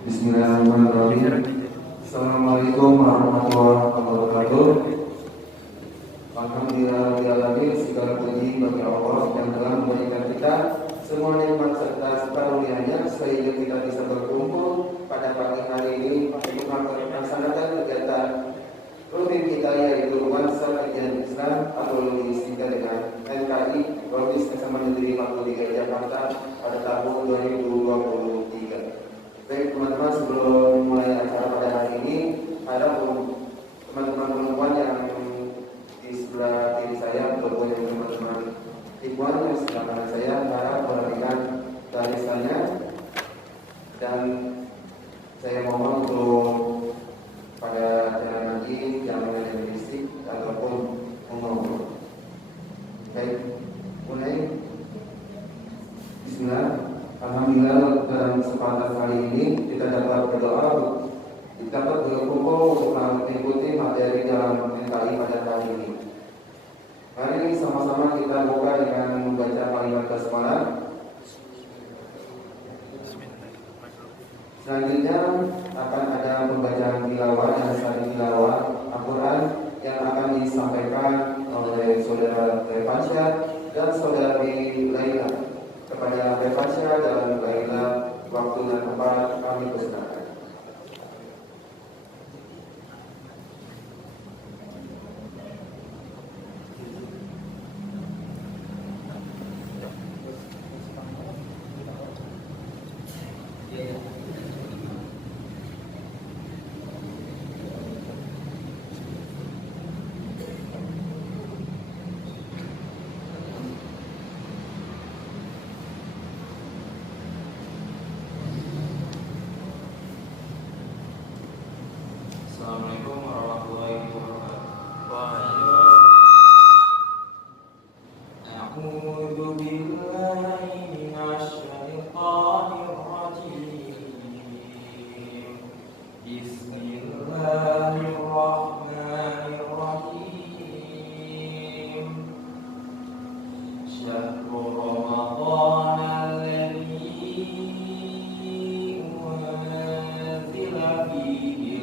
Bismillahirrahmanirrahim. Assalamualaikum warahmatullahi wabarakatuh. Alhamdulillahirrahmanirrahim. Segala puji bagi Allah yang telah memberikan kita semua nikmat serta karunia-Nya sehingga kita bisa berkumpul pada pagi hari ini untuk melaksanakan kegiatan rutin kita, yaitu Nuansa Kajian Islam atau disingkat dengan NKI Rohis SMA Negeri 43 Jakarta pada tahun 2023. Baik teman-teman, sebelum mulai acara pada hari ini, ada teman-teman perempuan yang di sebelah kiri saya ataupun yang teman-teman ikhwan yang sebelah kanan saya, harap perhatikan barisannya dan saya mohon untuk pada acara nanti jangan ada berisik ataupun ngomong. Baik, mulai. Bismillah. Alhamdulillah, dalam kesempatan kali ini kita dapat berdoa, dapat berkumpul untuk mengikuti materi dalam NKI pada kali ini. Hari ini sama-sama kita buka dengan membaca kalimat basmalah. Selanjutnya akan ada pembacaan tilawah dan sari tilawah Al-Quran yang akan disampaikan oleh saudara Revansyah dan saudari Laila. Kepada Revansyah dan Laila, waktu dan tempat kami persilakan. Assalamualaikum warahmatullahi wabarakatuh. A'udzu billahi minasy syaithanir rajim. Bismillahirrahmanirrahim. Syahrul Ramadan alladzi unzila fihi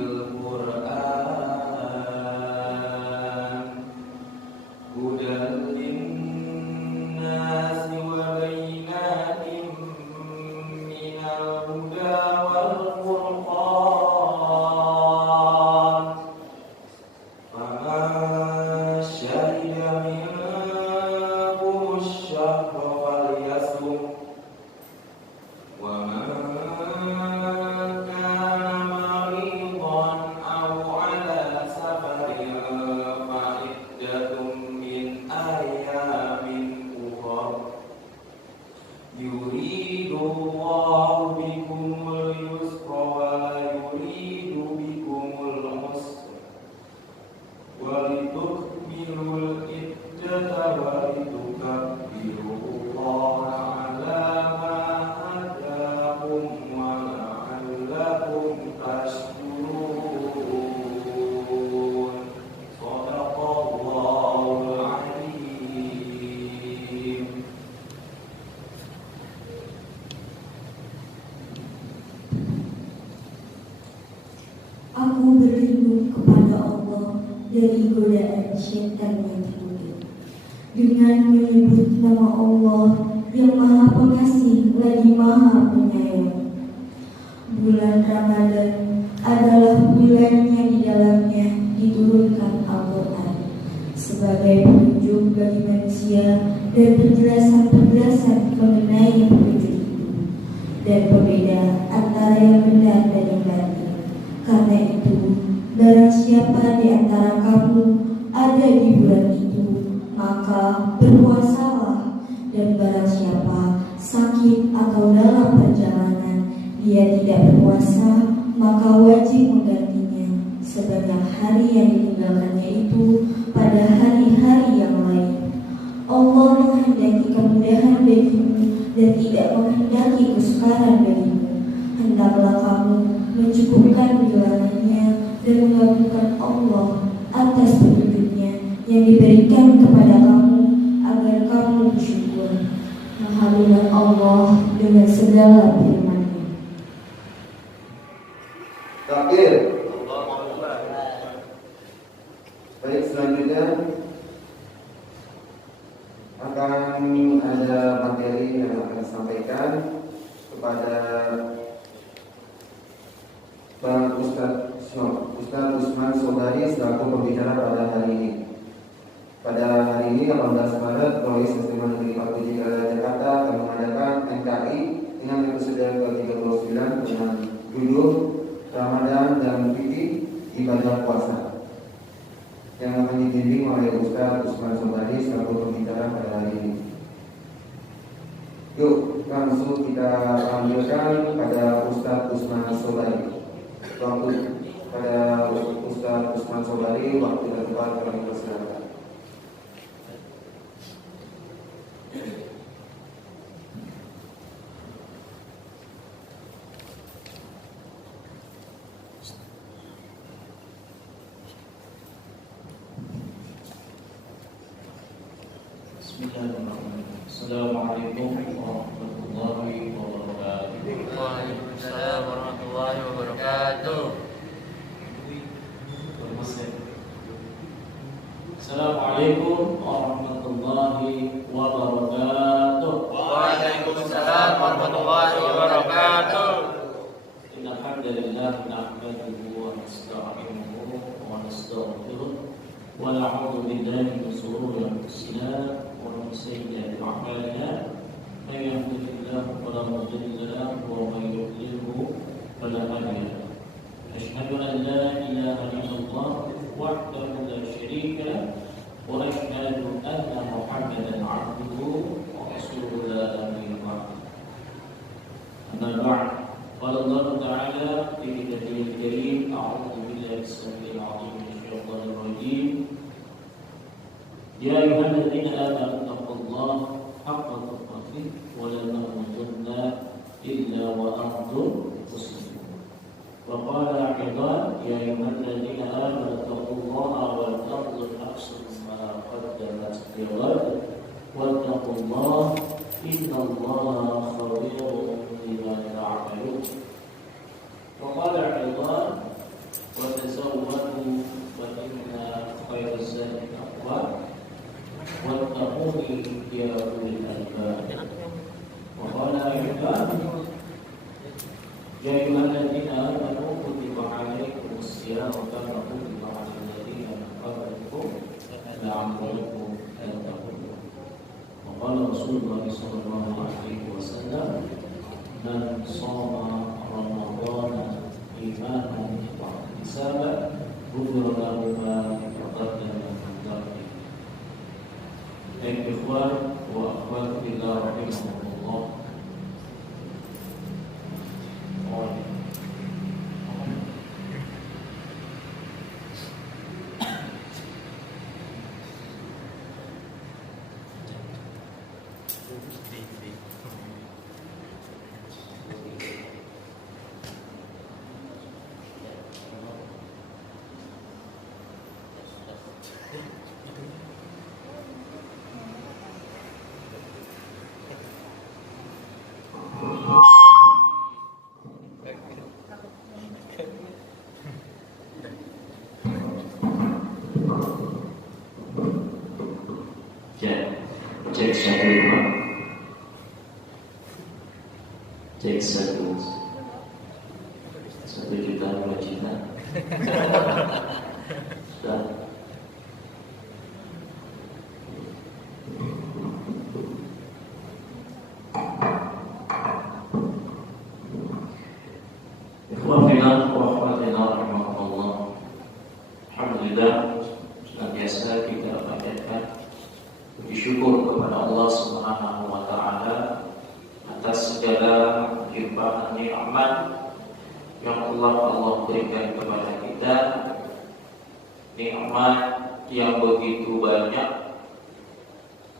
Aku berlindung kepada Allah dari godaan syaitan yang terkutuk. Dengan menyebut nama Allah yang Maha Pengasih lagi Maha Penyayang. Bulan Ramadan adalah bulan yang di dalamnya diturunkan Al-Quran sebagai petunjuk bagi manusia dan penjelasan-penjelasan mengenai petunjuk itu dan pembeda antara yang benar dan yang batil. Karena itu, barang siapa di antara kamu ada di bulan itu, maka berpuasalah, dan barang siapa sakit atau dalam perjalanan dia tidak berpuasa, maka wajib menggantinya sebanyak hari yang ditinggalkannya itu pada hari-hari yang lain. Allah menghendaki kemudahan bagimu dan tidak menghendaki kesukaran bagimu. Hendaklah kamu mencukupkan wilayahnya dan mengagungkan Allah atas petunjuknya yang diberikan kepada kamu agar kamu bersyukur. Menghadirkan Allah dengan segala firman-Nya. Takbir. Baik, selanjutnya akan ada materi yang akan disampaikan kepada Bang Ustaz Usman Sobari selaku pembicara pada hari ini. Pada hari ini 18 Maret, Polisi SMA Negeri 47 Jakarta akan mengadakan NKI dengan episode ke-39 dengan judul Ramadan dan Fikih Ibadah Puasa yang akan dibimbing oleh Ustaz Usman Sobari selaku pembicara pada hari ini. Yuk, langsung kita panggilkan pada Ustaz Usman Sobari. Waktu pada Ustaz Usman Sobari, waktu dan tempat kami persilakan. Bismillahirrahmanirrahim. Assalamualaikum warahmatullahi wabarakatuh. Waalaikumsalam warahmatullahi wabarakatuh. Assalamualaikum warahmatullahi wabarakatuh. Waalaikumsalam warahmatullahi wabarakatuh. Innal hamdalillah nahmaduhu wa nasta'inuhu wa nastaghfiruh wa na'udzu billahi min shururi anfusina wa min sayyiati a'malina. Man yahdihillahu fala mudilla lahu wa man yudlilhu fala hadiya lahu. Asyhadu an la ilaha illallah wahdahu la syarika lahu wa asyhadu anna Muhammadan 'abduhu wa rasuluhu la nabiyya ba'dahu. Amma ba'd. Qala Allah Ta'ala fi kitabihil karim, a'udzu billahi as-sami'il 'alim minasy syaithanir rajim. Ya ayyuhalladzina amanu taqullaha haqqa tuqatih wa la tamutunna illa wa antum muslimun. Wa qala 'idan ya ayyuhalladzina amanu taqullaha wal tanzur nafsun ma qaddamat lighad wattaqullaha innallaha khabirun bima ta'malun. Wa qala 'idan wa tazawwadu fa inna khayra zadi taqwa wattaquni ya ulil albab. Wa qala aidan ya ayyuhalladzina amanu kutiba alaykumus siyam kama kutiba alal ladzina min qablikum la'allakum tattaqun. Wa qala Rasulullah sallallahu alaihi wasallam man shoma ramadhana imanan wa ihtisaban ghufira lahu ma taqaddama min dhanbihi. Baik ikhwan wa akhwat fillah rahimahumullah. Cek satu lima, cek satu 1 juta 2 juta. Sudah. Ikhwan fillah wa akhwatina rahimakumullah. Alhamdulillah, senantiasa kita panjatkan puji syukur kepada Allah Subhanahu wa taala atas segala limpahan nikmat yang Allah berikan kepada kita. Nikmat yang begitu banyak,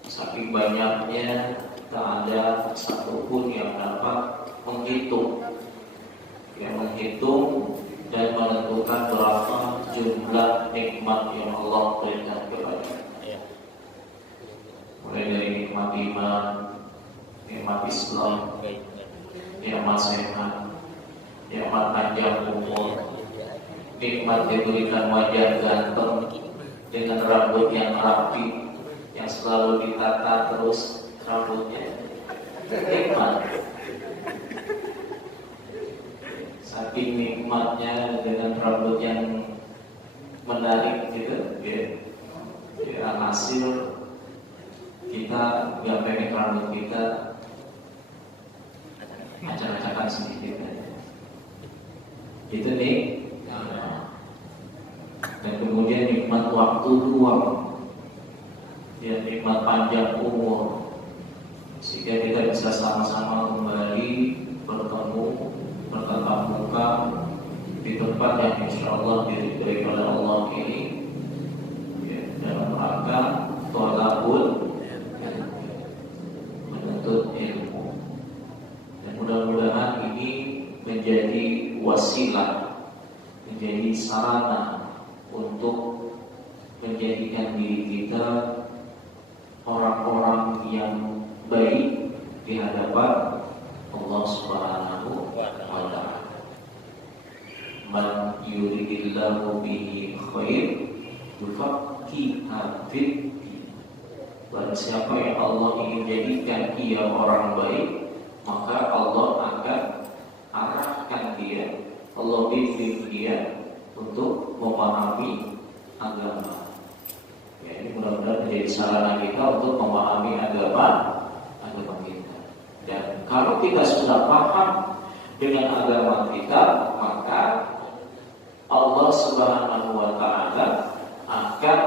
saking banyaknya tak ada satupun yang dapat menghitung dan menentukan berapa jumlah nikmat yang Allah berikan kepada kita. Mulai dari nikmat iman, nikmat Islam, nikmat sehat, nikmat panjang umur, nikmat diberikan wajah ganteng dengan rambut yang rapi, yang selalu ditata terus rambutnya. Nikmat. Saking nikmatnya dengan rambut yang menarik gitu, ya hasil kita nggak pengen rambut kita acak-acakan sedikit aja. Itu nih. Dan kemudian nikmat waktu luang, ya nikmat panjang umur, sehingga kita bisa sama-sama kembali bertemu bertatap muka di tempat yang insya Allah diberi oleh Allah ini, ya, dalam rangka thalabul menuntut ilmu. Dan mudah-mudahan ini menjadi wasilah, menjadi sarana untuk menjadikan diri kita orang-orang yang baik di hadapan Allah Subhanahu wa Ta'ala. Man yuridillahu bihi khair yufaqihu fid din. Barang siapa yang Allah ingin jadikan ia orang baik, maka Allah akan arahkan dia, Allah bimbing dia untuk memahami agama. Ya, ini mudah-mudahan menjadi sarana kita untuk memahami agama kita. Dan kalau kita sudah paham dengan agama kita, maka Allah Subhanahu wa Ta'ala akan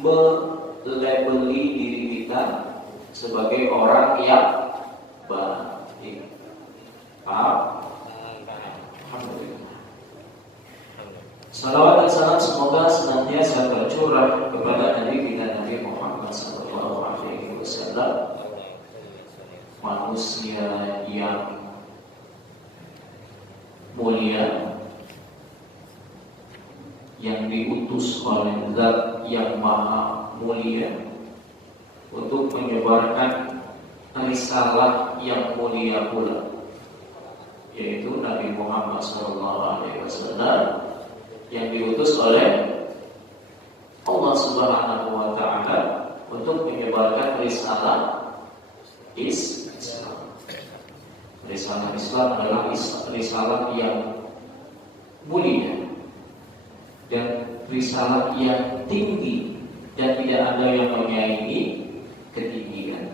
melabeli diri kita sebagai orang yang baik. Paham? Alhamdulillah. Salawat dan salam semoga senantiasa tercurah kepada Nabi kita Nabi Muhammad SAW, manusia yang mulia, yang diutus oleh Zat yang Maha Mulia untuk menyebarkan risalah yang mulia pula, yaitu Nabi Muhammad SAW, yang diutus oleh Allah Subhanahu wa Ta'ala untuk menyebarkan risalah Islam. Risalah Islam adalah risalah yang mulia dan risalah yang tinggi, dan tidak ada yang menyaingi ketinggian.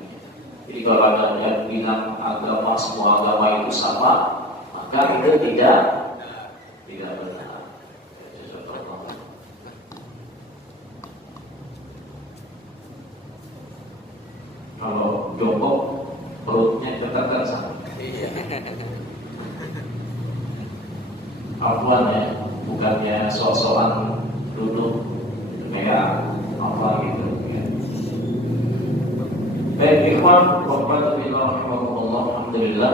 Jadi kalau ada yang bilang agama, semua agama itu sama, maka itu tidak benar. Kalau jongkok perutnya tetap sama. Afwan ya, bukannya sok-sokan duduk kayak apa gitu ya. Baik ikhwan, alhamdulillah.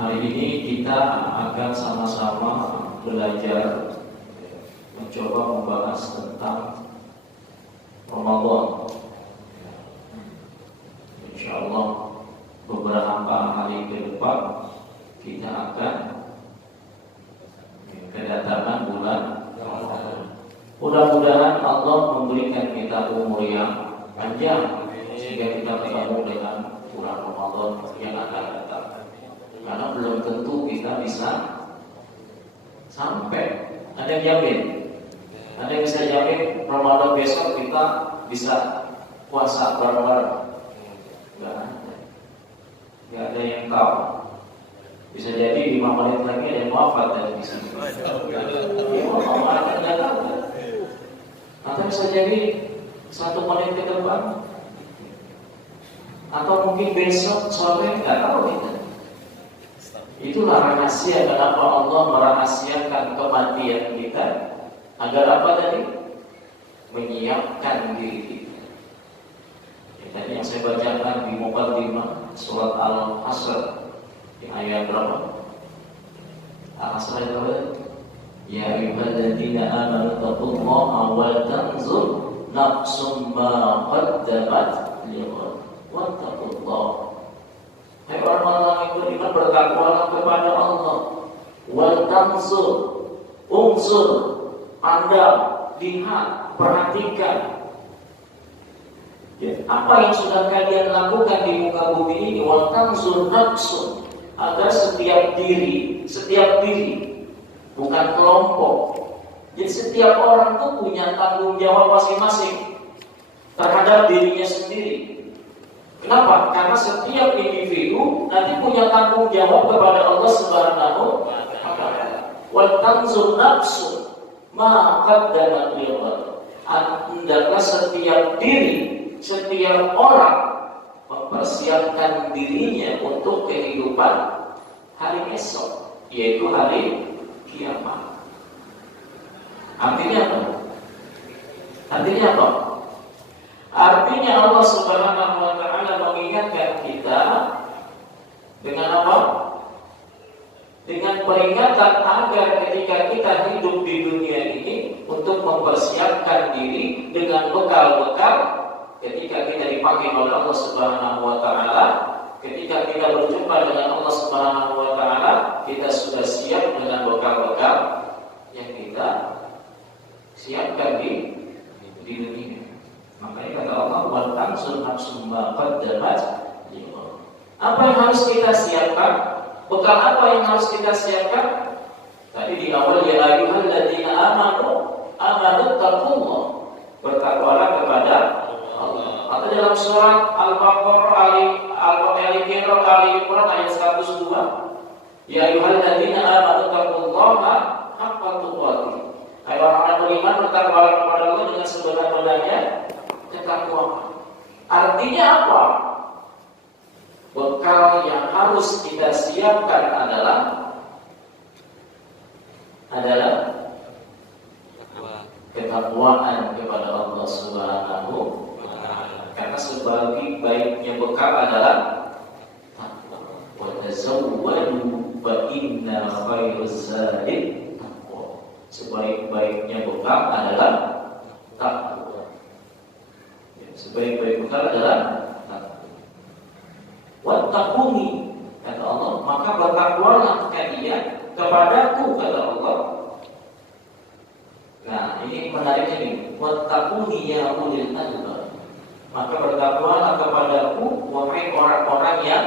Hari ini kita akan sama-sama belajar, mencoba membahas tentang Ramadan. Insyaallah beberapa hari ke depan kita akan kedatangan bulan Ramadan. Mudah-mudahan Allah memberikan kita umur yang panjang sehingga kita bertemu dengan bulan Ramadan yang akan datang. Karena belum tentu kita bisa sampai. Ada yang jamin? Ada yang bisa jamin Ramadan besok kita bisa puasa bareng-bareng? Enggak ada yang tahu. Bisa jadi 5 menit lagi ada yang wafat dari di sini. Atau bisa jadi 1 menit ke depan, atau mungkin besok sore, nggak tahu kita. Itulah rahasia kenapa Allah merahasiakan kematian kita, agar apa tadi? Menyiapkan diri kita. Tadi yang saya bacakan di Muqaddimah surat Al-Hasr di ayat berapa? Al-Hasr itu ya ayyuhalladzina amanu taqullaha wal tanzur nafsum ma qaddamat lighad wattaqullaha. Hai orang-orang yang beriman, bertakwalah kepada Allah Wal tanzur, unsur, pandang, lihat, perhatikan. Ya, apa yang sudah kalian lakukan di muka bumi ini, wal tanzur nafsun, agar setiap diri, bukan kelompok. Jadi setiap orang tuh punya tanggung jawab masing-masing terhadap dirinya sendiri. Kenapa? Karena setiap individu nanti punya tanggung jawab kepada Allah Subhanahu wa Ta'ala. Wal tanzur nafsun ma qaddamat lighad. Hendaklah setiap diri, setiap orang mempersiapkan dirinya untuk kehidupan hari esok, yaitu hari kiamat. Artinya apa? Artinya Allah Subhanahu wa Ta'ala mengingatkan kita dengan apa? Dengan peringatan agar ketika kita hidup di dunia ini untuk mempersiapkan diri dengan bekal-bekal ketika kita dipanggil oleh Allah Subhanahu wa Ta'ala, ketika kita berjumpa dengan Allah Subhanahu wa Ta'ala, kita sudah siap dengan bekal-bekal yang kita siapkan di dunia. Makanya kata Allah, wal tanzur nafsum ma qaddamat lighad. Apa yang harus kita siapkan? Bekal apa yang harus kita siapkan? Tadi di awal, ya ayyuhalladzina amanu taqullah, bertakwalah kepada Allah. Atau dalam surat Al-Baqarah Ali Imran ayat 102, ya ayyuhalladzina amanu taqullaha haqqa tuqatih. Hai orang-orang beriman, bertakwalah kepada Allah dengan sebenar-benarnya ketakwaan. Artinya apa? Bekal yang harus kita siapkan adalah ketakwaan kepada Allah Subhanahu wa Ta'ala. Karena sebaik-baiknya bekal adalah takwa. Wa tazawwadu fa inna khairaz zadi taqwa. Sebaik-baiknya bekal adalah takwa. Sebaik-baik bekal adalah takwa. Wattaquni, kata Allah, maka bertakwalah kalian kepadaku, kata Allah. Nah, ini menariknya nih. Wattaquni ya ulil albab, maka bertakwalah kepadaku wahai orang-orang yang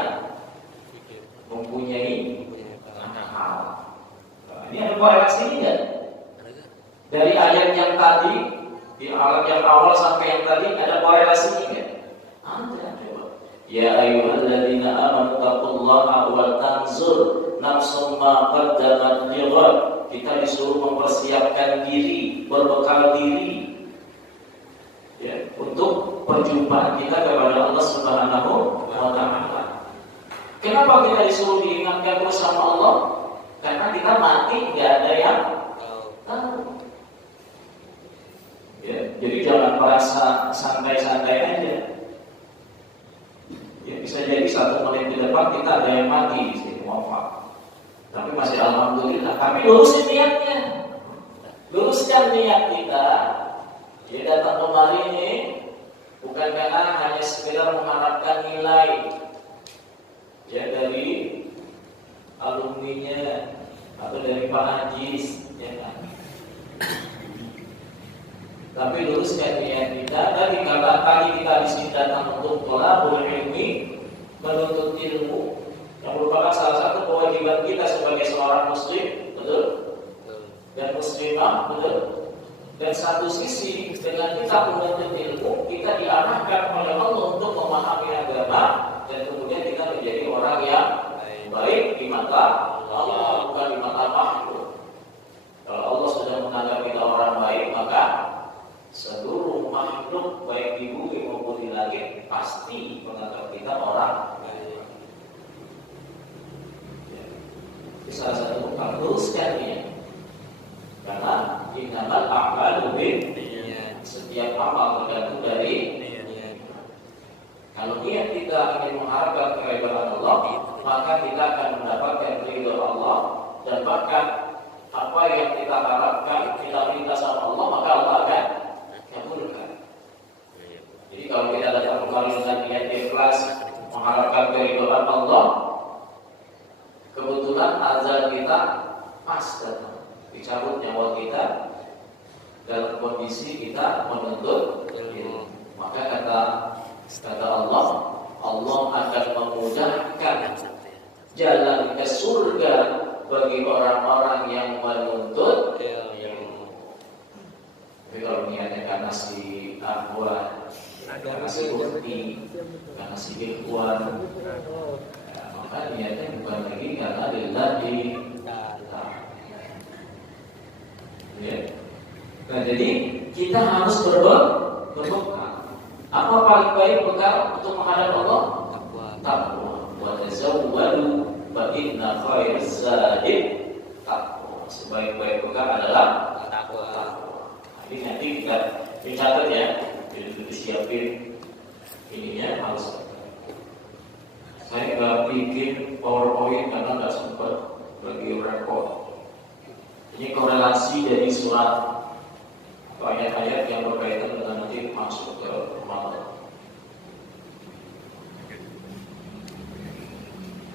mempunyai akal. Ini ada korelasi enggak? Dari ayat yang tadi, di ayat yang awal sampai yang tadi, ada korelasi enggak? Ada. Ya ayyuhalladzina amanu taqullaha wal tanzur nafsum ma qaddamat lighad. Kita disuruh mempersiapkan diri, berbekal diri, ya, untuk perjumpaan kita kepada Allah Subhanahu wa Ta'ala. Kenapa kita disuruh diingatkan terus sama Allah? Karena kita mati nggak ada yang tahu. Ya, jadi jangan merasa santai-santai aja. Ya, bisa jadi 1 menit ke depan kita ada yang mati di sini, wafat. Tapi masih alhamdulillah. Tapi lurusin niatnya, luruskan niat kita. Ya, datang kemari ini bukan karena hanya sekedar mengharapkan nilai, ya, dari alumninya atau dari Pak Ajis, ya kan? Tapi luruskan niat kita. Tadi kata tadi kita di sini datang untuk thalabul ilmi, menuntut ilmu, yang merupakan salah satu kewajiban kita sebagai seorang muslim, betul? Dan muslimah, betul? Dan satu sisi dengan kita menuntut ilmu, kita diarahkan oleh Allah untuk memahami agama, dan kemudian kita menjadi orang yang baik di mata Allah, bukan di mata makhluk. Kalau Allah sudah menganggap kita orang baik, maka seluruh makhluk baik di bumi maupun di langit pasti menganggap kita orang baik. Ya. Salah satu bekal luruskan ya. Karena innamal a'malu binniyat. Setiap amal tergantung dari niat. Kalau niat kita ingin mengharapkan keridhaan Allah, maka kita akan mendapatkan ridha Allah, dan bahkan apa yang kita harapkan, kita minta sama Allah, maka Allah akan kabulkan. Jadi kalau kita datang kembali dengan niat ikhlas mengharapkan keridhaan Allah, kebetulan azan kita pas datang, dicabut nyawa kita dalam kondisi kita menuntut ilmu. Maka kata Allah, Allah akan memudahkan jalan ke surga bagi orang-orang yang menuntut ilmu. Tapi kalau niatnya karena si akhwat, karena si bukti, karena si ikhwan, ya, maka niatnya bukan lagi karena lillahi ta'ala. Ya. Nah, jadi kita harus berbekal. Apa paling baik bekal untuk menghadap Allah? Taqwa. Wa tazawwadu fa inna khairaz zadi taqwa. Sebaik-baik bekal adalah takwa. Jadi nanti kita dicatat ya, jadi disiapin ininya harus. Saya nggak bikin PowerPoint karena nggak sempat bagi repot. Ini korelasi dari surat ayat-ayat yang berkaitan dengan nanti masuk ke Ramadan.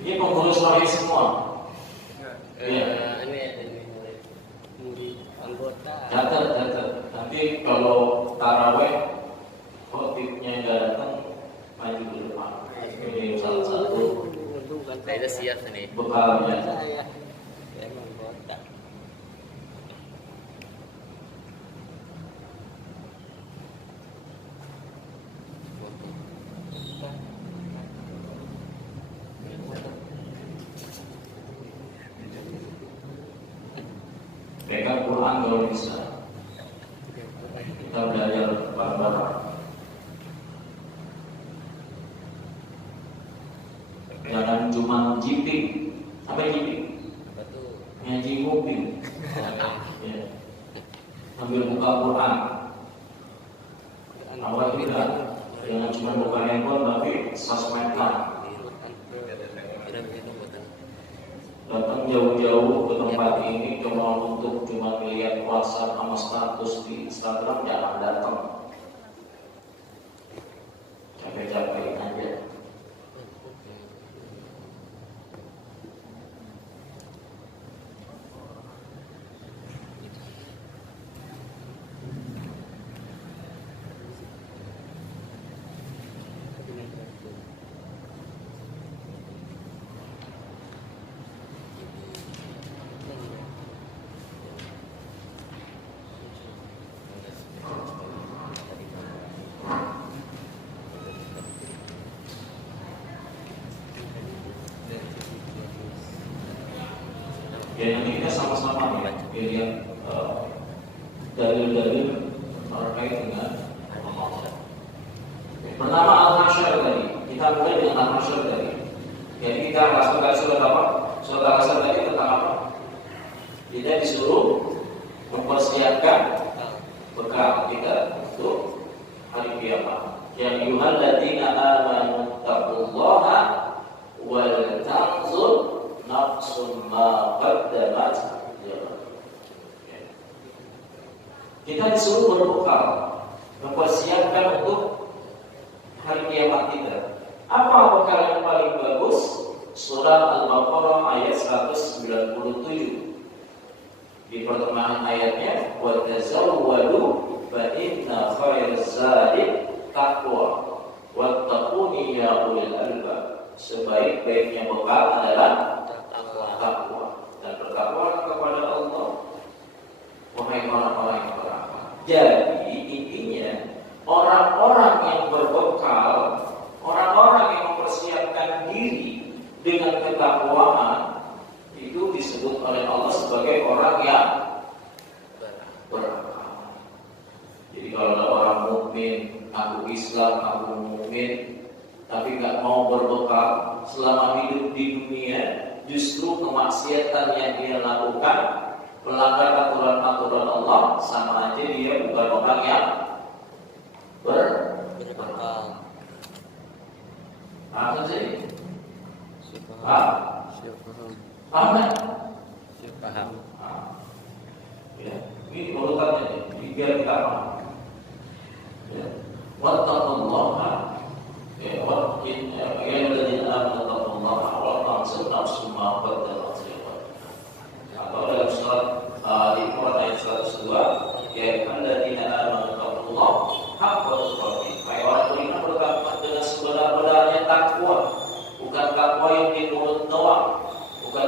Ini pengurus wahid semua. Ya. Ini anggota. Catat. Nanti kalau taraweh khotibnya nggak datang, maju ke depan. Ini salah satu. Saya siap nih. Bekalnya. Pegang Quran kalau bisa. Kita belajar bareng-bareng. Jangan cuma jiping. Apa jiping? Ngaji mobil. Ya. Ambil buka Quran. Awal tidak. Jangan cuma buka handphone tapi sosmedan. Datang jauh-jauh ke tempat ini cuma untuk melihat WhatsApp sama status di Instagram, jangan datang. Capek-capekin aja. Ya nanti kita sama-sama lihat dalil-dalil terkait dengan pertama Al-Hasyr tadi. Kita mulai dengan Al-Hasyr tadi. Jadi kita masuk ke surat apa? Surat Al-Hasyr tadi tentang apa? Kita disuruh mempersiapkan bekal kita untuk hari kiamat. Ya ayyuhalladzina amanu taqullaha wal tanzur nafsun ma qaddamat. Kita disuruh berbekal, mempersiapkan untuk hari kiamat kita. Apa bekal yang paling bagus? Surah Al-Baqarah ayat 197. Di pertengahan ayatnya, wa tazawwadu fa inna khairaz zadi taqwa wattaquni ya ulil albab. Sebaik-baiknya bekal adalah takwa dan bertakwa kepada Allah. Wahai orang-orang yang beramal. Jadi intinya orang-orang yang berbekal, orang-orang yang mempersiapkan diri dengan ketakwaan itu disebut oleh Allah sebagai orang yang beramal. Jadi kalau ada orang mukmin, aku Islam, aku mukmin, tapi nggak mau berbekal selama hidup di dunia, justru kemaksiatan yang dia lakukan, melanggar aturan-aturan Allah, sama aja dia bukan orang yang berbekal. Apa sih? Paham? Paham. Ya, ini urutannya, biar kita paham. Ya, wattaqullaha. Ya, wattaqullaha wa tanzur nafsun ma qaddamat. Atau dalam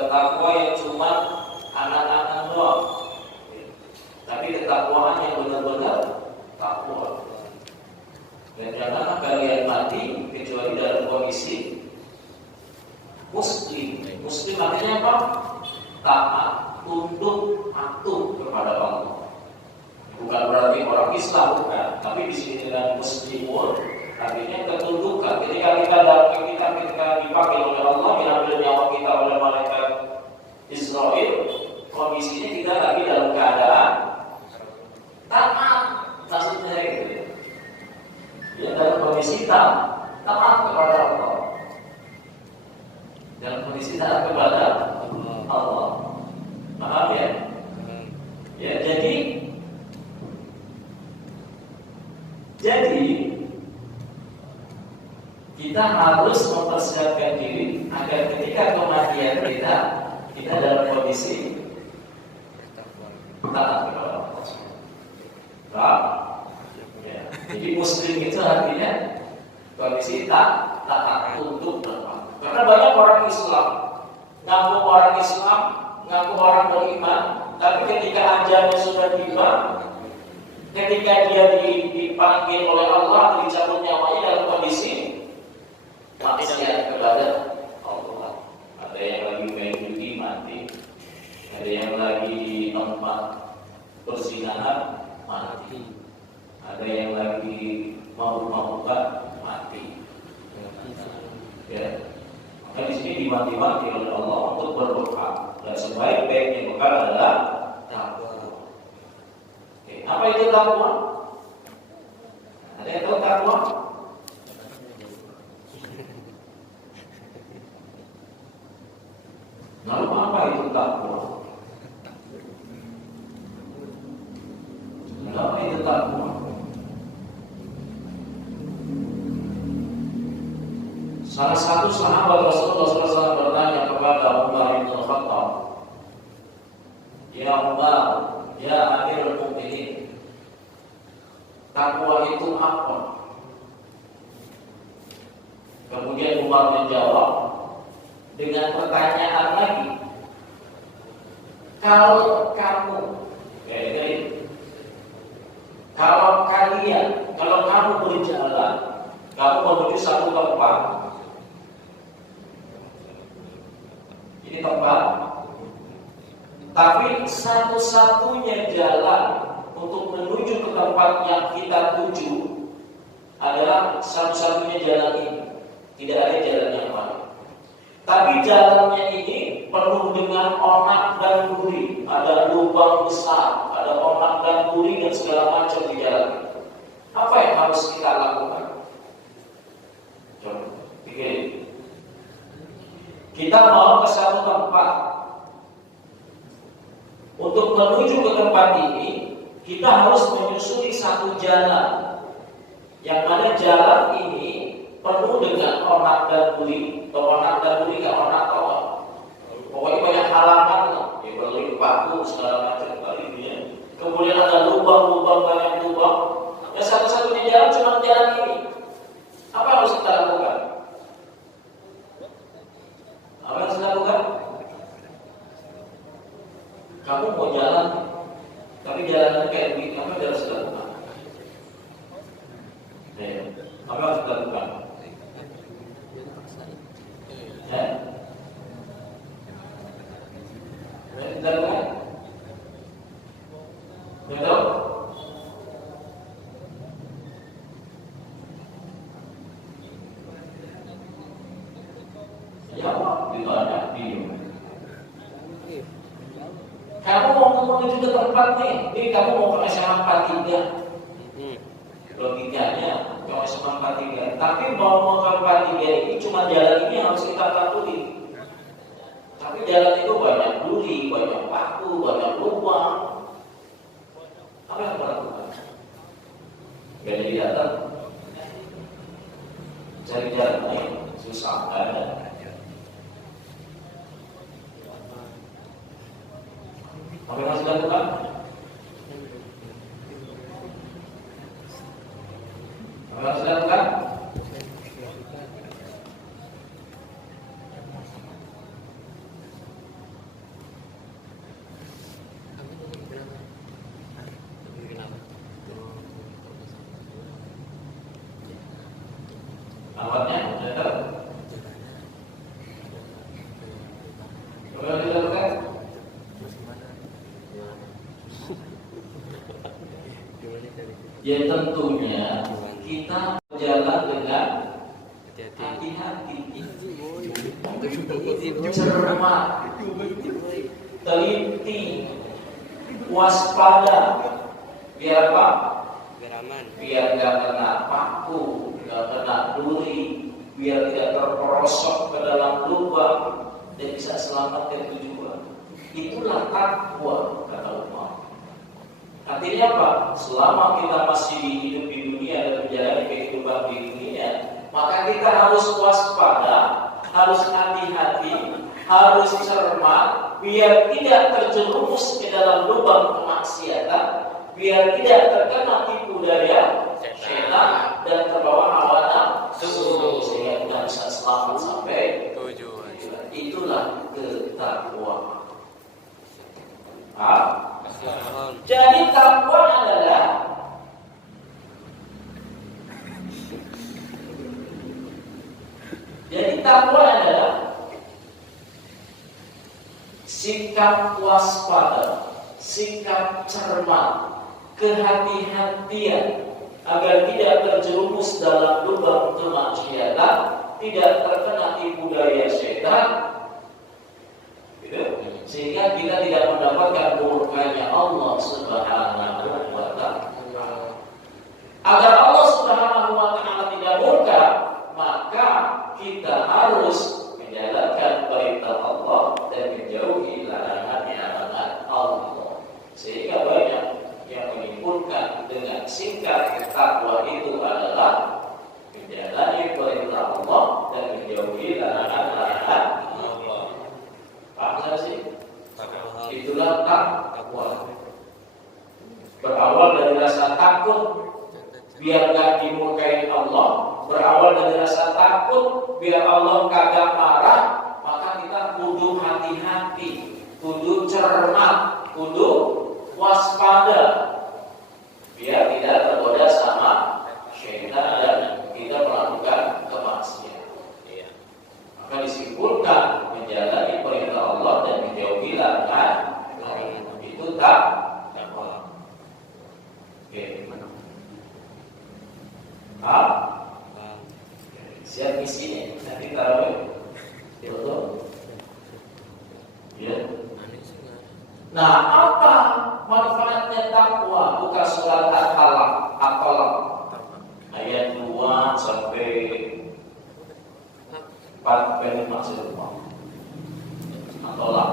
takwa yang cuma anak-anak doang, tapi ketakwaan yang benar-benar takwa. Dan jangan kalian mati kecuali dalam kondisi muslim. Muslim artinya apa? Taat, tunduk, patuh kepada Allah. Bukan berarti orang Islam, bukan. Tapi di sini dengan muslimun artinya ketundukan. Ketika dipakai oleh Allah, diambil nyawa kita oleh malaikat Israel, kondisinya kita lagi dalam keadaan taat, maksudnya itu. Ya, dalam kondisi taat kepada Allah. Dalam kondisi taat kepada Allah. Paham ya? Ya, jadi kita harus mempersiapkan diri agar ketika kematian kita dalam kondisi taat kepada Allah. Paham? Ya. Jadi muslim itu artinya kondisi taat untuk berapa? Karena banyak orang Islam ngaku orang Islam, ngaku orang beriman, tapi ketika ajalnya sudah tiba, ketika dia dipanggil oleh Allah atau dicabut nyawanya dalam kondisi maksiat kepada Allah. Ada yang lagi main judi mati, ada yang lagi di tempat perzinahan mati, ada yang lagi mabuk-mabukan mati. Ya, maka di sini dimati-mati oleh Allah untuk berdoa. Dan sebaik-baiknya bekal adalah takwa. Apa itu takwa? Ada yang tahu takwa? Lalu apa itu takwa? Apa itu takwa? Salah satu sahabat Rasulullah SAW bertanya kepada Umar bin Khattab, "Ya Umar, ya Amirul Mukminin, takwa itu apa?" Kemudian Umar menjawab dengan pertanyaan lagi, "Kalau kamu, kalau kamu berjalan, kamu menuju satu tempat, ini tempat, tapi satu-satunya jalan untuk menuju ke tempat yang kita tuju adalah satu-satunya jalan ini. Tidak ada jalan yang lain. Tapi jalannya ini penuh dengan onak dan duri. Ada lubang besar, ada onak dan duri dan segala macam di jalan itu. Apa yang harus kita lakukan? Coba pikirin. Kita mau ke satu tempat. Untuk menuju ke tempat ini, kita harus menyusuri satu jalan. Yang mana jalan ini penuh dengan onak dan duri. Onak dan duri kan onak kawan. Pokoknya banyak halangan, beli paku segala macam kali ini. Kemudian ada lubang-lubang, banyak lubang. Dan satu-satunya jalan cuma jalan ini. Apa yang harus kita lakukan? Apa yang harus kita lakukan? Kamu mau jalan, tapi jalannya kayak begini, apa yang harus kita lakukan? Apa yang harus kita lakukan? Kita lakukan? Betul? Jawab, ditanya, diam. Kamu mau menuju ke tempat nih, kamu mau ke SMA 43. Logikanya ke SMA 43. Tapi mau ke 43 ini cuma jalan ini harus kita lalui. Tapi jalan itu banyak duri, banyak paku, banyak lubang. Apa yang kita lakukan? Gak jadi datang. Cari jalan lain, susah, gak ada. Apa yang harus dilakukan? Apa yang harus dilakukan? Boleh dilakukan? Ya tentunya kita berjalan dengan hati-hati, cermat, teliti, waspada, biar apa? Biar nggak kena paku, nggak kena duri, biar tidak terperosok ke dalam lubang dan bisa selamat dari tujuan. Itulah takwa, kata Umar. Artinya apa? Selama kita masih hidup di dunia dan menjalani kehidupan di dunia, maka kita harus waspada, harus hati-hati, harus cermat, biar tidak terjerumus ke dalam lubang kemaksiatan, biar tidak terkena tipu daya setan dan terbawa hawa nafsu, sehingga kita bisa selamat sampai tujuan. Itulah ketakwaan. Jadi takwa adalah sikap waspada, sikap cermat, kehati-hatian agar tidak terjerumus dalam lubang kemaksiatan, tidak terkena tipu daya setan, gitu? Sehingga kita tidak mendapatkan murkanya Allah Subhanahu wa Ta'ala. Agar Allah Subhanahu wa Ta'ala tidak murka, maka kita harus menjalankan perintah Allah dan menjauhi larangan-larangan Allah. Sehingga banyak yang menyimpulkan dengan singkat takwa itu adalah menjalani perintah Allah dan menjauhi larangan-larangan Allah. Paham nggak sih? Itulah takwa. Berawal dari rasa takut biar gak dimurkai Allah, berawal dari rasa takut biar Allah kagak marah, maka kita kudu hati-hati, kudu cermat, kudu waspada biar tidak tergoda sama syaitan dan kita melakukan kemaksiatan. Maka disimpulkan menjalani perintah Allah dan menjauhi larangan itu takwa. Oke. Siap misinya nanti taruh betul. Ya. Nah, apa manfaatnya takwa? Buka surat Al-Falaq ayat 2 sampai 4 ayat maksudnya. Al-Falaq.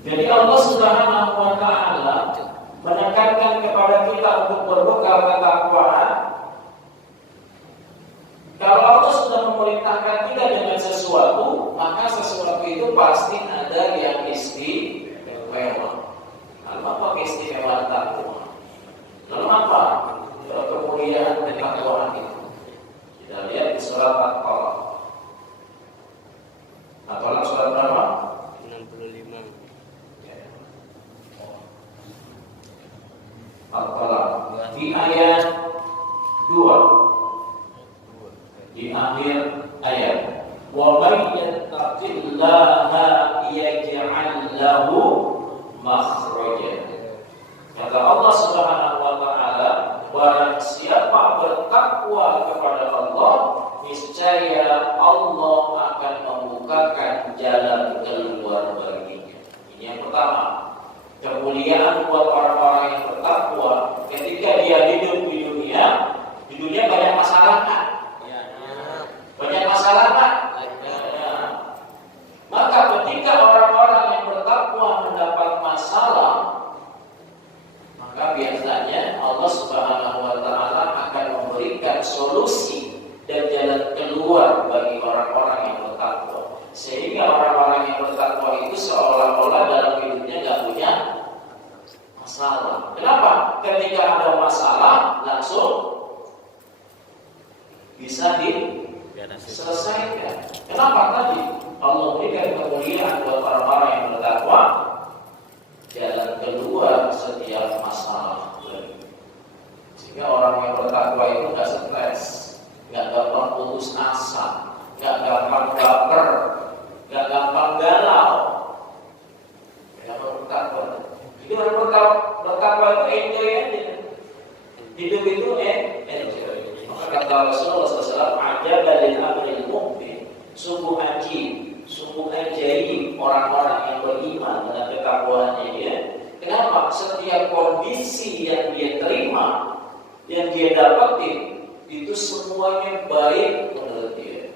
Jadi Allah Subhanahu wa Ta'ala menekankan kepada kita untuk berbekal ketakwaan. Kalau Allah sudah memerintahkan kita dengan sesuatu, maka sesuatu itu pasti ada yang istimewa. Lalu apa keistimewaan takwa? Lalu apa kemuliaan ketakwaan itu? Kita lihat di surat Al-Falaq. Al-Falaq surat berapa? 65. Al-Falaq di ayat 2. Di akhir ayat, wa may yattaqillaha yaj'al lahu makhraja. Kata Allah Subhanahu wa Ta'ala, barang siapa bertakwa kepada Allah, niscaya Allah akan membukakan jalan keluar baginya. Ini yang pertama. Kemuliaan buat orang-orang yang bertakwa ketika dia hidup di dunia banyak masalah kan? Banyak masalah kan? Maka ketika orang-orang yang bertakwa mendapat masalah, maka biasanya Allah Subhanahu wa Ta'ala akan memberikan solusi dan jalan keluar bagi orang-orang yang bertakwa. Sehingga orang-orang yang bertakwa itu seolah-olah dalam hidupnya gak punya masalah. Kenapa? Ketika ada masalah langsung bisa diselesaikan. Kenapa tadi Allah berikan kemuliaan buat orang-orang yang bertakwa, jalan keluar setiap masalah. Sehingga orang yang bertakwa itu gak stres, gak gampang putus asa. sungguh ajaib orang-orang yang beriman dengan ketakwaannya dia. Kenapa? Setiap kondisi yang dia terima, yang dia dapetin, itu semuanya baik menurut dia.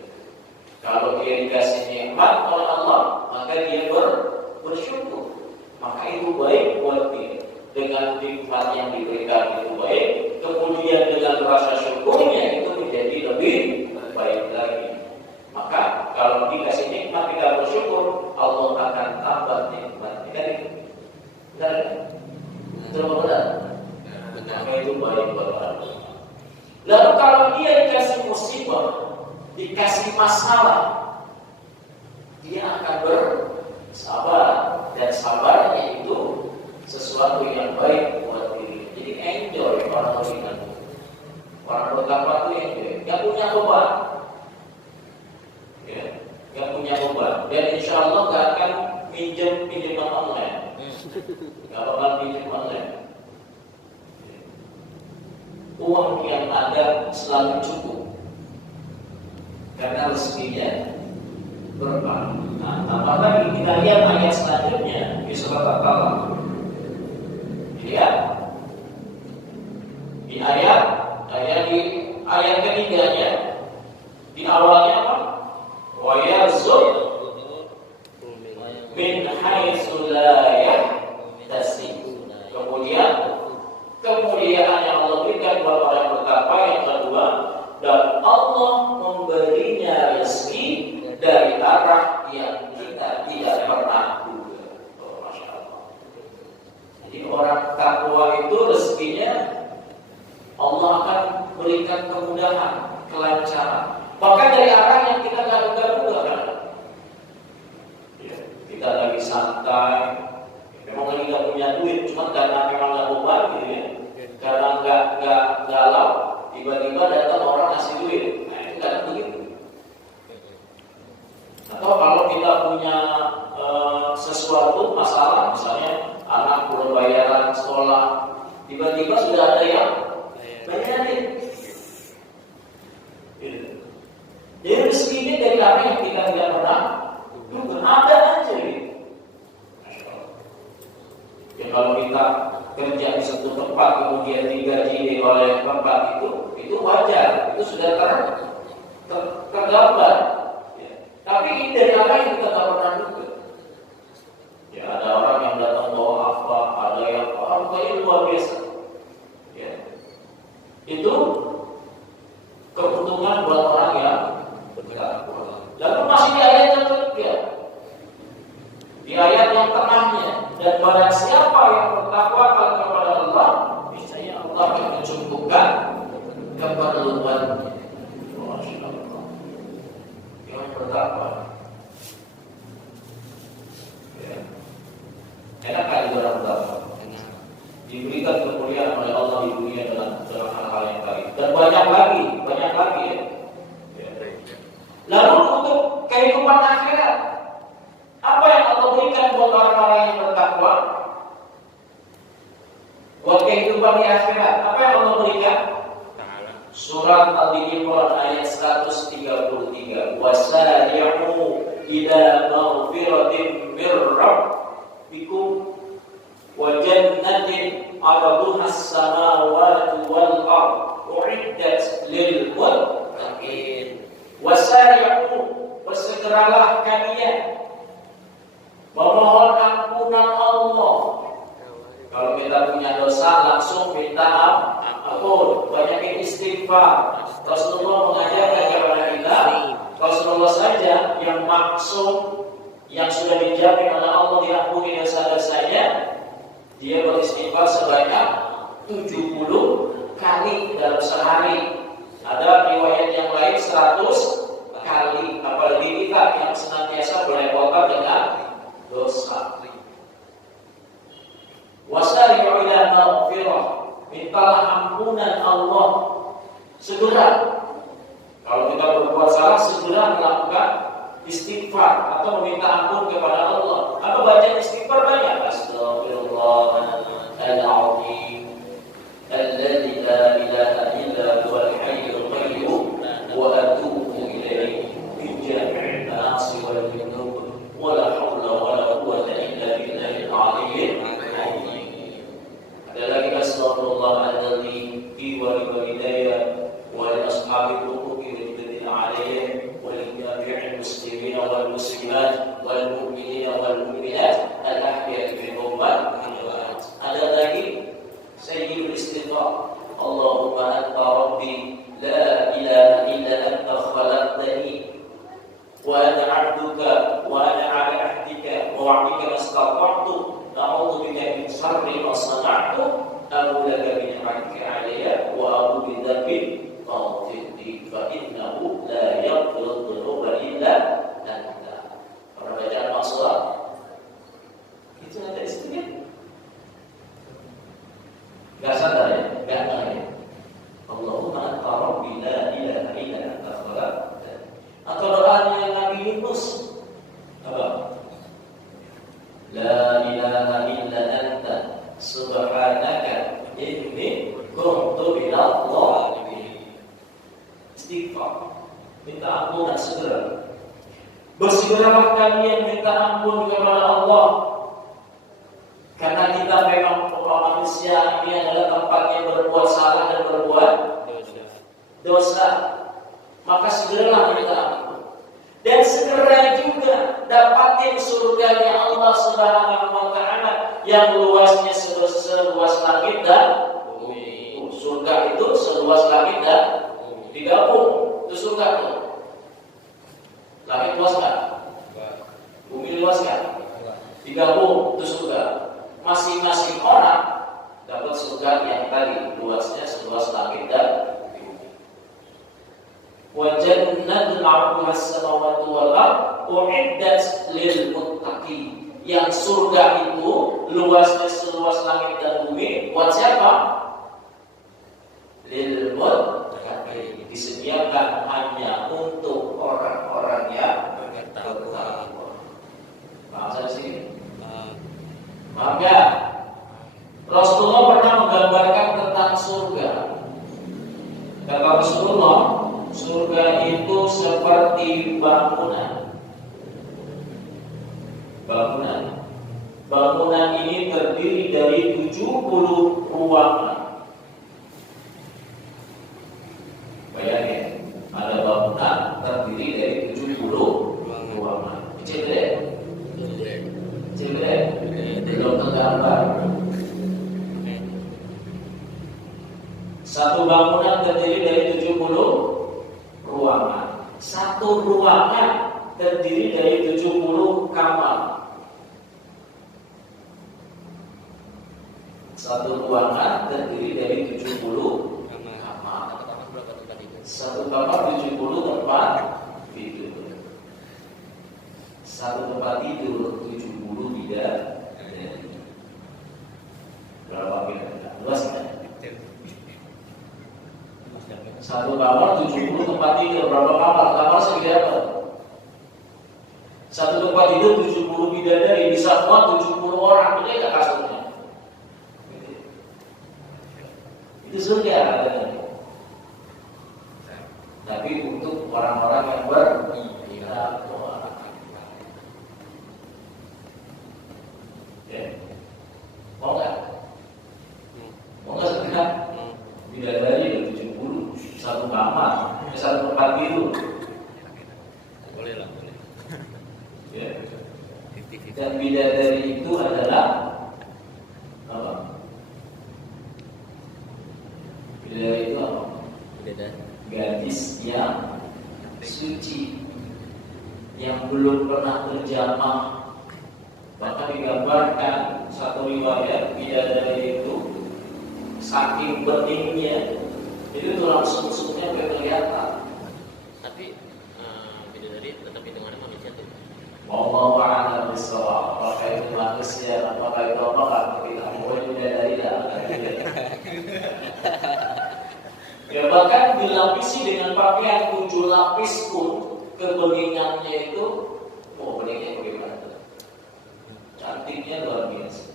Kalau dia dikasih nikmat oleh Allah, maka dia bersyukur. Maka itu baik buat dia. Dengan nikmat yang diberikan itu baik, kemudian dengan rasa syukurnya itu menjadi lebih baik lagi. Maka kalau dikasih nikmat kita bersyukur, Allah akan tambah nikmat. Benar? Benar. Maka itu baik buat orang. Lalu kalau dia dikasih musibah, dikasih masalah, dia akan bersabar, dan sabarnya itu sesuatu yang baik buat diri. Jadi enjoy orang beriman. Orang bertakwa itu enjoy. Gak punya beban, ya, gak punya beban. Dan insya Allah gak akan pinjaman online. Gak bakal pinjam online. Uang yang ada selalu cukup karena rezekinya berkah. Nah, apalagi kita lihat ayat selanjutnya di surat Al-Qalam. Lihat di ayat ketiganya, di awalnya apa? Wa yarzuq min haitsu la yahtasib. Kemudian kemuliaan yang Allah berikan kepada orang yang bertakwa. Yang kedua, dan Allah memberinya rezeki dari arah yang kita tidak pernah duga. Oh, Masya Allah. Jadi orang takwa itu rezekinya Allah akan berikan kemudahan, kelancaran. Bahkan dari arah yang kita nggak duga-duga kan. Ya, kita lagi santai, memang lagi nggak punya duit, cuma karena memang nggak beban gitu ya. Karena nggak galau, tiba-tiba datang orang ngasih duit. Nah itu kan begitu. Atau kalau kita punya sesuatu masalah, misalnya anak perlu bayaran sekolah, tiba-tiba sudah ada yang bayarin. Jadi rezekinya dari apa yang kita tidak pernah duga, ada aja gitu. Ya kalau kita kerja di satu tempat kemudian digaji oleh tempat itu wajar, itu sudah tergambar. Ya. Tapi ini dari apa yang kita tak pernah duga. Ya ada orang yang datang bawa apa, ada yang harganya luar biasa. Ya. Itu keuntungan buat orang yang bertakwa. Lalu masih di ayat yang ketiga, di ayat yang tengahnya, dan barang siapa yang bertakwa kepada Allah, niscaya Allah akan mencukupkan keperluannya. Masya Allah. Yang bertakwa. Ya. Enak kan orang bertakwa? Diberikan kemuliaan oleh Allah di dunia dengan hal-hal yang baik. Dan banyak lagi ya. Lalu untuk kehidupan akhirat, apa yang Allah berikan buat orang-orang yang bertakwa? Buat kehidupan di akhirat, apa yang Allah berikan? Surat Al-Imran ayat 133. Wasari'u ila maghfiratin mir rabbikum wa jannatin 'arduha as-samawati wal ardh u'iddat lil muttaqin. Wasari'u, bersegeralah kalian memohon ampunan Allah. Kalau kita punya dosa langsung minta ampun, banyakin istighfar. Rasulullah mengajarkan kepada kita, Rasulullah saja yang maksum, yang sudah dijamin oleh Allah diampuni dosa-dosanya, dia beristighfar sebanyak 70 kali dalam sehari. Ada riwayat yang lain 100 kali. Apalagi kita yang senantiasa berlepotan dengan dosa. Wasari'u ila maghfirah, mintalah ampunan Allah segera. Kalau kita berbuat salah, segera melakukan istighfar atau meminta ampun kepada Allah. Atau baca istighfar banyak. Astaghfirullahaladzim alladzi la ilaha illa huwal hayyul qayyum wa atubu ilaihi min jami'il minus apa? La ilaha illa anta subhanaka inni kuntu minadh dhalimin. Istighfar, minta ampunan segera. Bersegeralah kalian minta ampun kepada Allah. Karena kita memang manusia ini adalah tempatnya berbuat salah dan berbuat dosa. Maka segeralah minta ampun. Dan segera juga dapatin surganya Allah Subhanahu wa taala yang luasnya seluas langit dan bumi. Surga itu seluas langit dan bumi. Digabung itu surga itu. Langit luas kan? Bumi luas kan? Digabung itu surga. Masing-masing orang dapat surga yang tadi luasnya seluas langit dan bumi. Wa jannatul 'arduha as-samawati wal ardh u'iddat lil muttaqin. Yang surga itu luasnya seluas langit dan bumi buat siapa? Lil muttaqin. Disediakan hanya untuk orang-orang yang bertakwa. Paham saya sini? Maka Rasulullah pernah menggambarkan tentang surga. Kata Rasulullah, surga itu seperti bangunan. Bangunan ini terdiri dari 70 ruangan. Bayangin, ada bangunan terdiri dari 70 ruangan. Kecil deh. Belum tergambar. Satu bangunan terdiri dari 70 ruangan. Satu ruangan terdiri dari 70 kamar. Satu ruangan terdiri dari 70 kamar. Satu kamar 70 tempat tidur. Satu tempat tidur 70 bidadari. Berapa kira-kira? Luas kan? Satu kamar 70 tempat tidur. Berapa kamar? Kamar segede apa? Satu tempat tidur 70 bidadari. Bisa muat 70 orang. Ini enggak kasurnya? Itu surga. Tapi untuk orang-orang yang bertakwa. Mau nggak? Mau nggak sebentar? Bidadari 70 satu kamar, satu tempat tidur. Boleh lah, boleh. Ya. Dan bidadari itu adalah apa? Bidadari itu apa? Gadis yang suci, yang belum pernah berjamah. Bahkan digambarkan satu riwayat bidadari itu saking beningnya itu tulang sumsumnya kelihatan. Tapi bidadari tetap hitungannya manusia tuh. Wallahu a'lam bishawab. Apakah itu manusia, apakah itu apa? Kita mulai bidadari lah. Ya bahkan dilapisi dengan pakaian 7 lapis pun kebeningannya itu, beningnya bagaimana? Cantiknya luar biasa.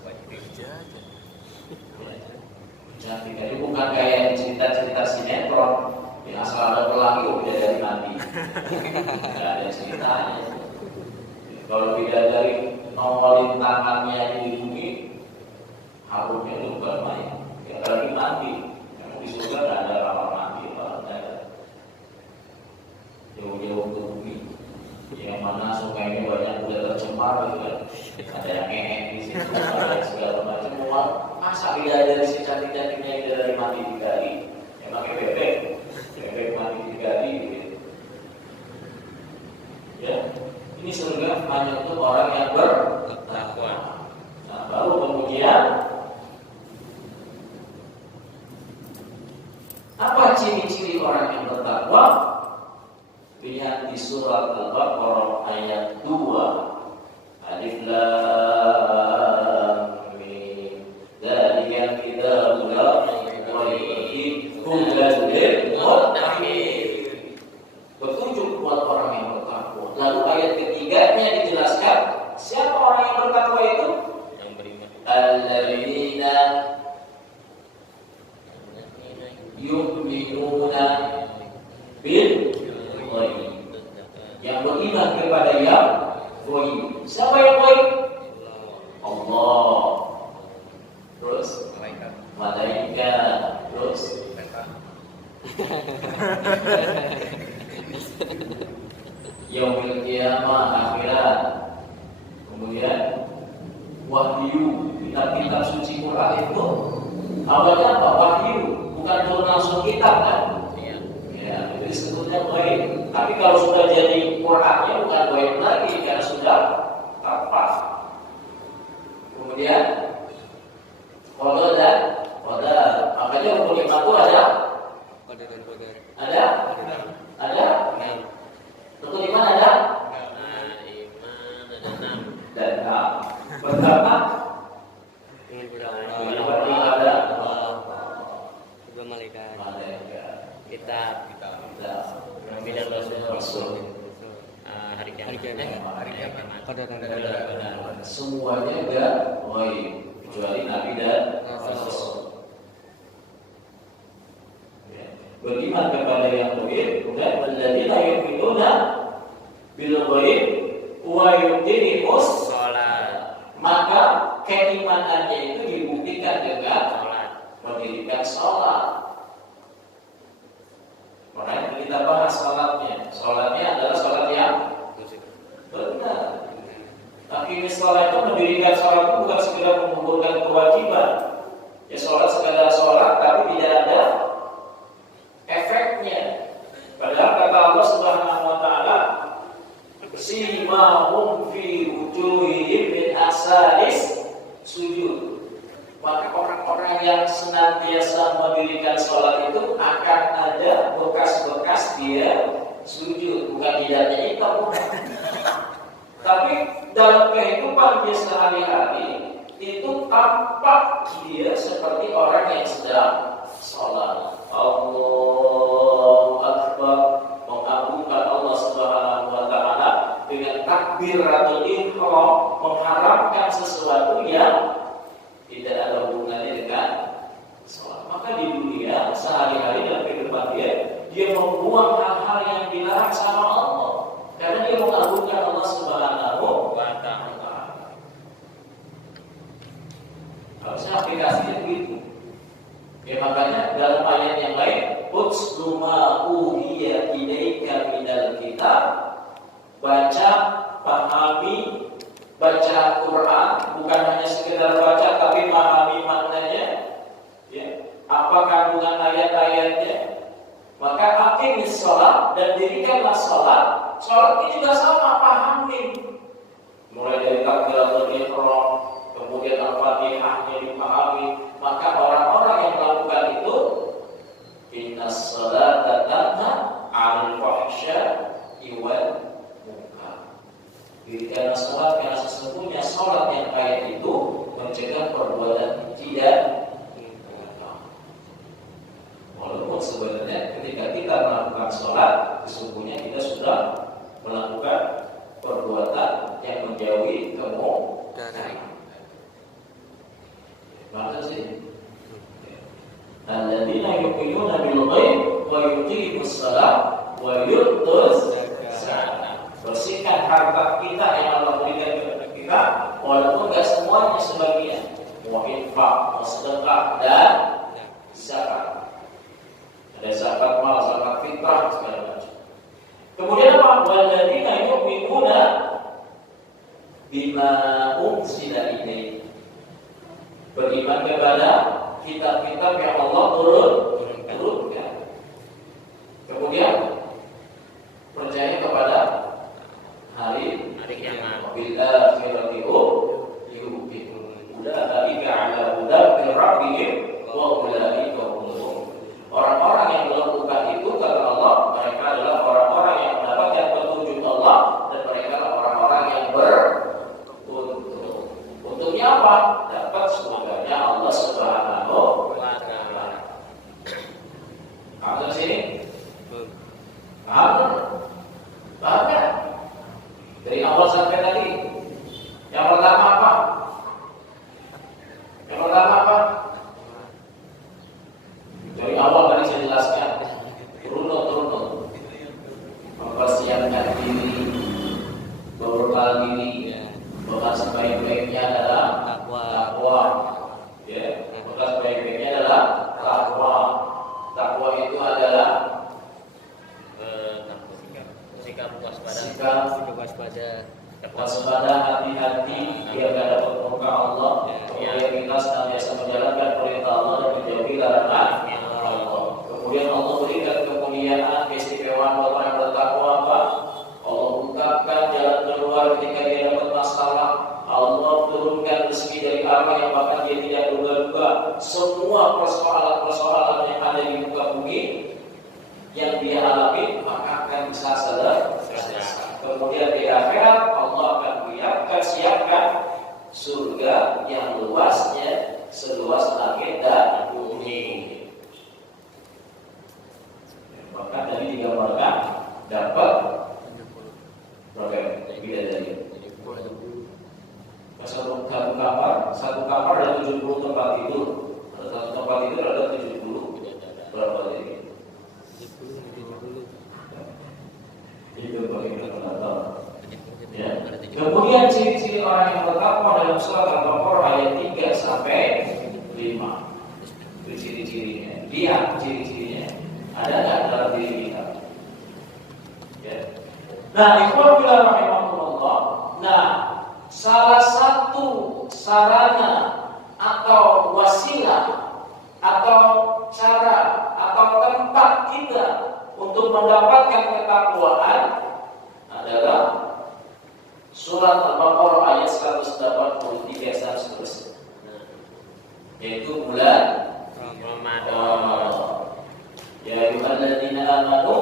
Cantik. Jadi bukan kayak cerita-cerita sinetron yang asal ada pelaki bidadari mati. Tidak ada ceritanya. Kalau bidadari nongolin tangannya di bumi, harumnya itu bukan main. Kita lagi mati. Di surga tidak ada kamar mandi, tidak ada. Jauh-jauh ke bumi. Yang mana sungainya banyak udah tercemar gitu kan. Ada yang ngengek di situ, ada yang segala macam. Masa bidadari si cantik-cantiknya itu dari mati digali, yang pakai bebek mati digali gitu. Ya, ini surga hanya untuk orang yang bertakwa. Nah, baru kemudian apa ciri-ciri orang yang bertakwa? Lihat di surat Al-Baqarah ayat 2. Alif Lam Mim. Dzalika kitabul la raiba fihi hudan lil muttaqin. Petunjuk buat orang yang bertakwa. Lalu ayat yang beriman kepada yang gaib. Siapa yang gaib? Allah. Terus malaikat. Terus yaumil qiyamah, akhirat. Kemudian wahyu, kitab-kitab suci Quran itu awalnya apa? Wahyu, bukan turun langsung kitab kan? Ya, itu disebutnya gaib. Tapi kalau sudah jadi Qurannya bukan gaib lagi karena sudah terpas. Kemudian qada dan qadar. Makanya rukun iman itu ada. Ada. Rukun iman ada. Dan pertama ada malaikat, kitab, Nabi dan Rasul, hari kiamat. Semuanya enggak gaib kecuali Nabi dan Rasul. Beriman kepada yang gaib, kemudian walladzina yu'minuna bil ghaib wa yuqimus shalah. Maka keimanannya itu dibuktikan dengan mendirikan sholat. Makanya kita bahas sholatnya. Sholatnya adalah sholat yang benar. Tapi sholat itu mendirikan sholat itu bukan sekedar mengumpulkan kewajiban. Ya sholat sekedar sholat tapi tidak ada efeknya. Padahal kata Allah Subhanahu wa taala, simahum fi wujuhihim min asaris sujud. Maka orang-orang yang senantiasa mendirikan sholat itu akan ada bekas-bekas dia sujud, bukan tidaknya itu, tapi dalam kehidupan dia sehari-hari itu tampak dia seperti orang yang sedang sholat. Allahu Akbar, mengagungkan Allah Subhanahu wa taala dengan takbiratul ihram, mengharapkan sesuatu yang tidak ada hubungannya dengan sholat. Maka di dunia sehari-hari dalam kehidupan dia membuang hal-hal yang dilarang sama Allah karena dia mengagungkan Allah Subhanahu wa taala. Harusnya aplikasinya begitu. Ya makanya dalam ayat yang lain, "Utslu ma uhiya ilaika minal kitab", baca, pahami, baca Quran, bukan hanya sekedar baca tapi memahami maknanya, ya, apa kandungan ayat-ayatnya. Maka aqimis shalah, dan dirikanlah sholat. Sholat ini juga sama, pahami. Mulai dari takbiratul ihram, kemudian al-Fatihahnya dipahami. Maka orang-orang yang melakukan itu, innas sholata tanha 'anil fahsya'i wal munkar. Karena sholat, karena sesungguhnya sholat yang baik itu mencegah perbuatan tidak. Walaupun sebenarnya ketika kita melakukan sholat, sesungguhnya kita sudah melakukan perbuatan yang menjauhi kemungkaran. Maka sih, alladzina yu'minuna bil ghaib wa yuqimus shalah wa yutuz zakat. Bersihkan harta kita yang Allah berikan kepada kita, walaupun tidak semuanya, sebagian. Mau infak, mau sedekah dan zakat. Ada zakat mal, zakat fitrah, segala macam. Kemudian apa? Walladzina yu'minuna bima unzila ilaik. Beriman kepada kitab-kitab yang Allah turunkan. Kemudian percaya kepada hari kiamat. Bil akhirati yuqinun. Ulaika ala hudan min rabbihim wa ulaika humul. Orang-orang yang melakukan itu kata Allah, mereka adalah orang-orang yang mendapatkan petunjuk Allah, dan mereka adalah orang-orang yang beruntung. Untungnya apa? Dapat surganya Allah Subhanahu wa taala. sikap waspada, hati-hati biar gak dapat murka Allah. Kemudian kita senantiasa menjalankan perintah Allah dan menjauhi larangan Allah. Kemudian Allah berikan kemuliaan, keistimewaan buat orang yang bertakwa. Allah ungkapkan jalan keluar ketika dia dapat masalah. Allah turunkan rezeki dari apa yang bahkan dia tidak duga-duga. Semua persoalan-persoalan yang ada di muka bumi yang dia alami maka akan bisa selesai. Kemudian di akhirat Allah akan siapkan surga yang luasnya seluas langit dan bumi. Bahkan tadi digambarkan dapat berapa bidadari. Satu kamar ada 70 tempat tidur. Satu tempat tidur ada 70 berapa jadi? Itu bagaimana? Ya. Kemudian ciri-ciri orang yang bertakwa dalam surat Al-Baqarah ayat 3 sampai 5. Itu ciri-cirinya. Lihat ciri-cirinya. Ada nggak dalam diri kita? Ya. Nah, ikhwan fillah rahimahumullah. Nah, salah satu sarana atau wasilah atau cara atau tempat kita untuk mendapatkan ketakwaan adalah surat Al-Baqarah ayat 183 dan seterusnya, yaitu bulan Ramadan. Ya ayyuhalladzina amanu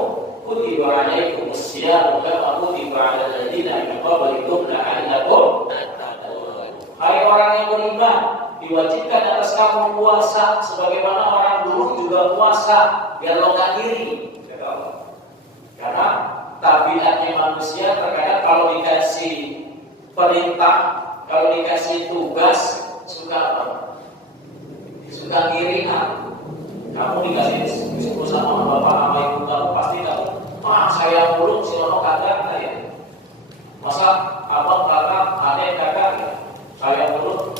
kutiba alaikumus syiyamu kama kutiba alal ladzina min qablikum la'allakum tattaqun. Hai orang yang beriman, diwajibkan atas kamu puasa sebagaimana orang dulu juga puasa biar lo nggak iri. Karena tabiatnya manusia terkadang kalau dikasih perintah, kalau dikasih tugas suka apa? Suka ngiri. Kamu dikasih disuruh sama bapak sama ibu kamu pasti kamu, saya mulu si ono kagak ya. Masa abang kakak, adek kakak ya? Saya mulu.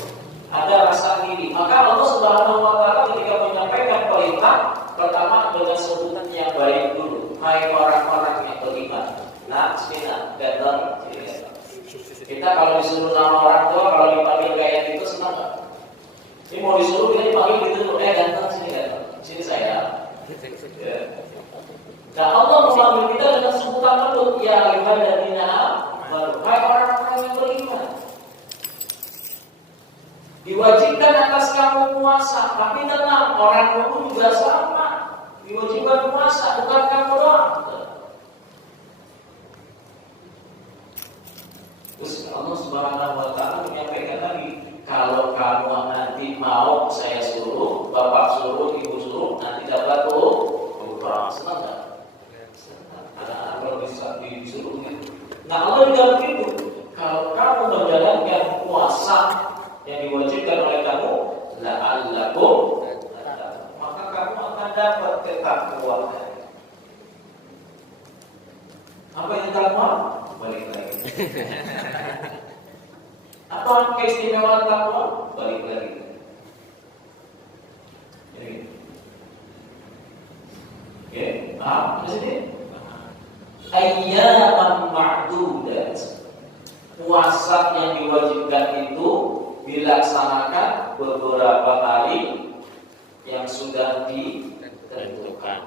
Ada rasa ngiri. Maka Allah Subhanahu wa taala ketika menyampaikan perintah pertama dengan sebutan yang baik dulu. Hai orang-orang yang beriman. Nah, bismillah, gatal. Kita kalau disuruh nama orang tua, kalau dipanggil kayak gitu senang nggak? Ini mau disuruh kita dipanggil gitu, ganteng sini ganteng. Sini saya. Ya. Nah, Allah memanggil kita dengan sebutan lembut, ya ayyuhalladzina amanu. Hai orang-orang yang beriman. Diwajibkan atas kamu puasa, tapi tenang, orang dulu juga sama. Diwajibkan puasa, bukan kamu doang. Terus Allah Subhanahu wa taala menyampaikan lagi, kalau kamu nanti mau saya suruh, bapak suruh, ibu suruh, nanti dapat umrah. Senang enggak? Senang. Kalau bisa disuruh gitu. Nah, Allah juga begitu. Kalau kamu menjalankan puasa yang diwajibkan oleh kamu, la'allakum, maka kamu akan dapat ketakwaan. Apa yang takwa? Balik lagi. Apa keistimewaan takwa? Balik lagi. Jadi, oke, paham? Di sini, ayyaman ma'dudat. Puasa yang diwajibkan itu dilaksanakan beberapa hari yang sudah ditentukan.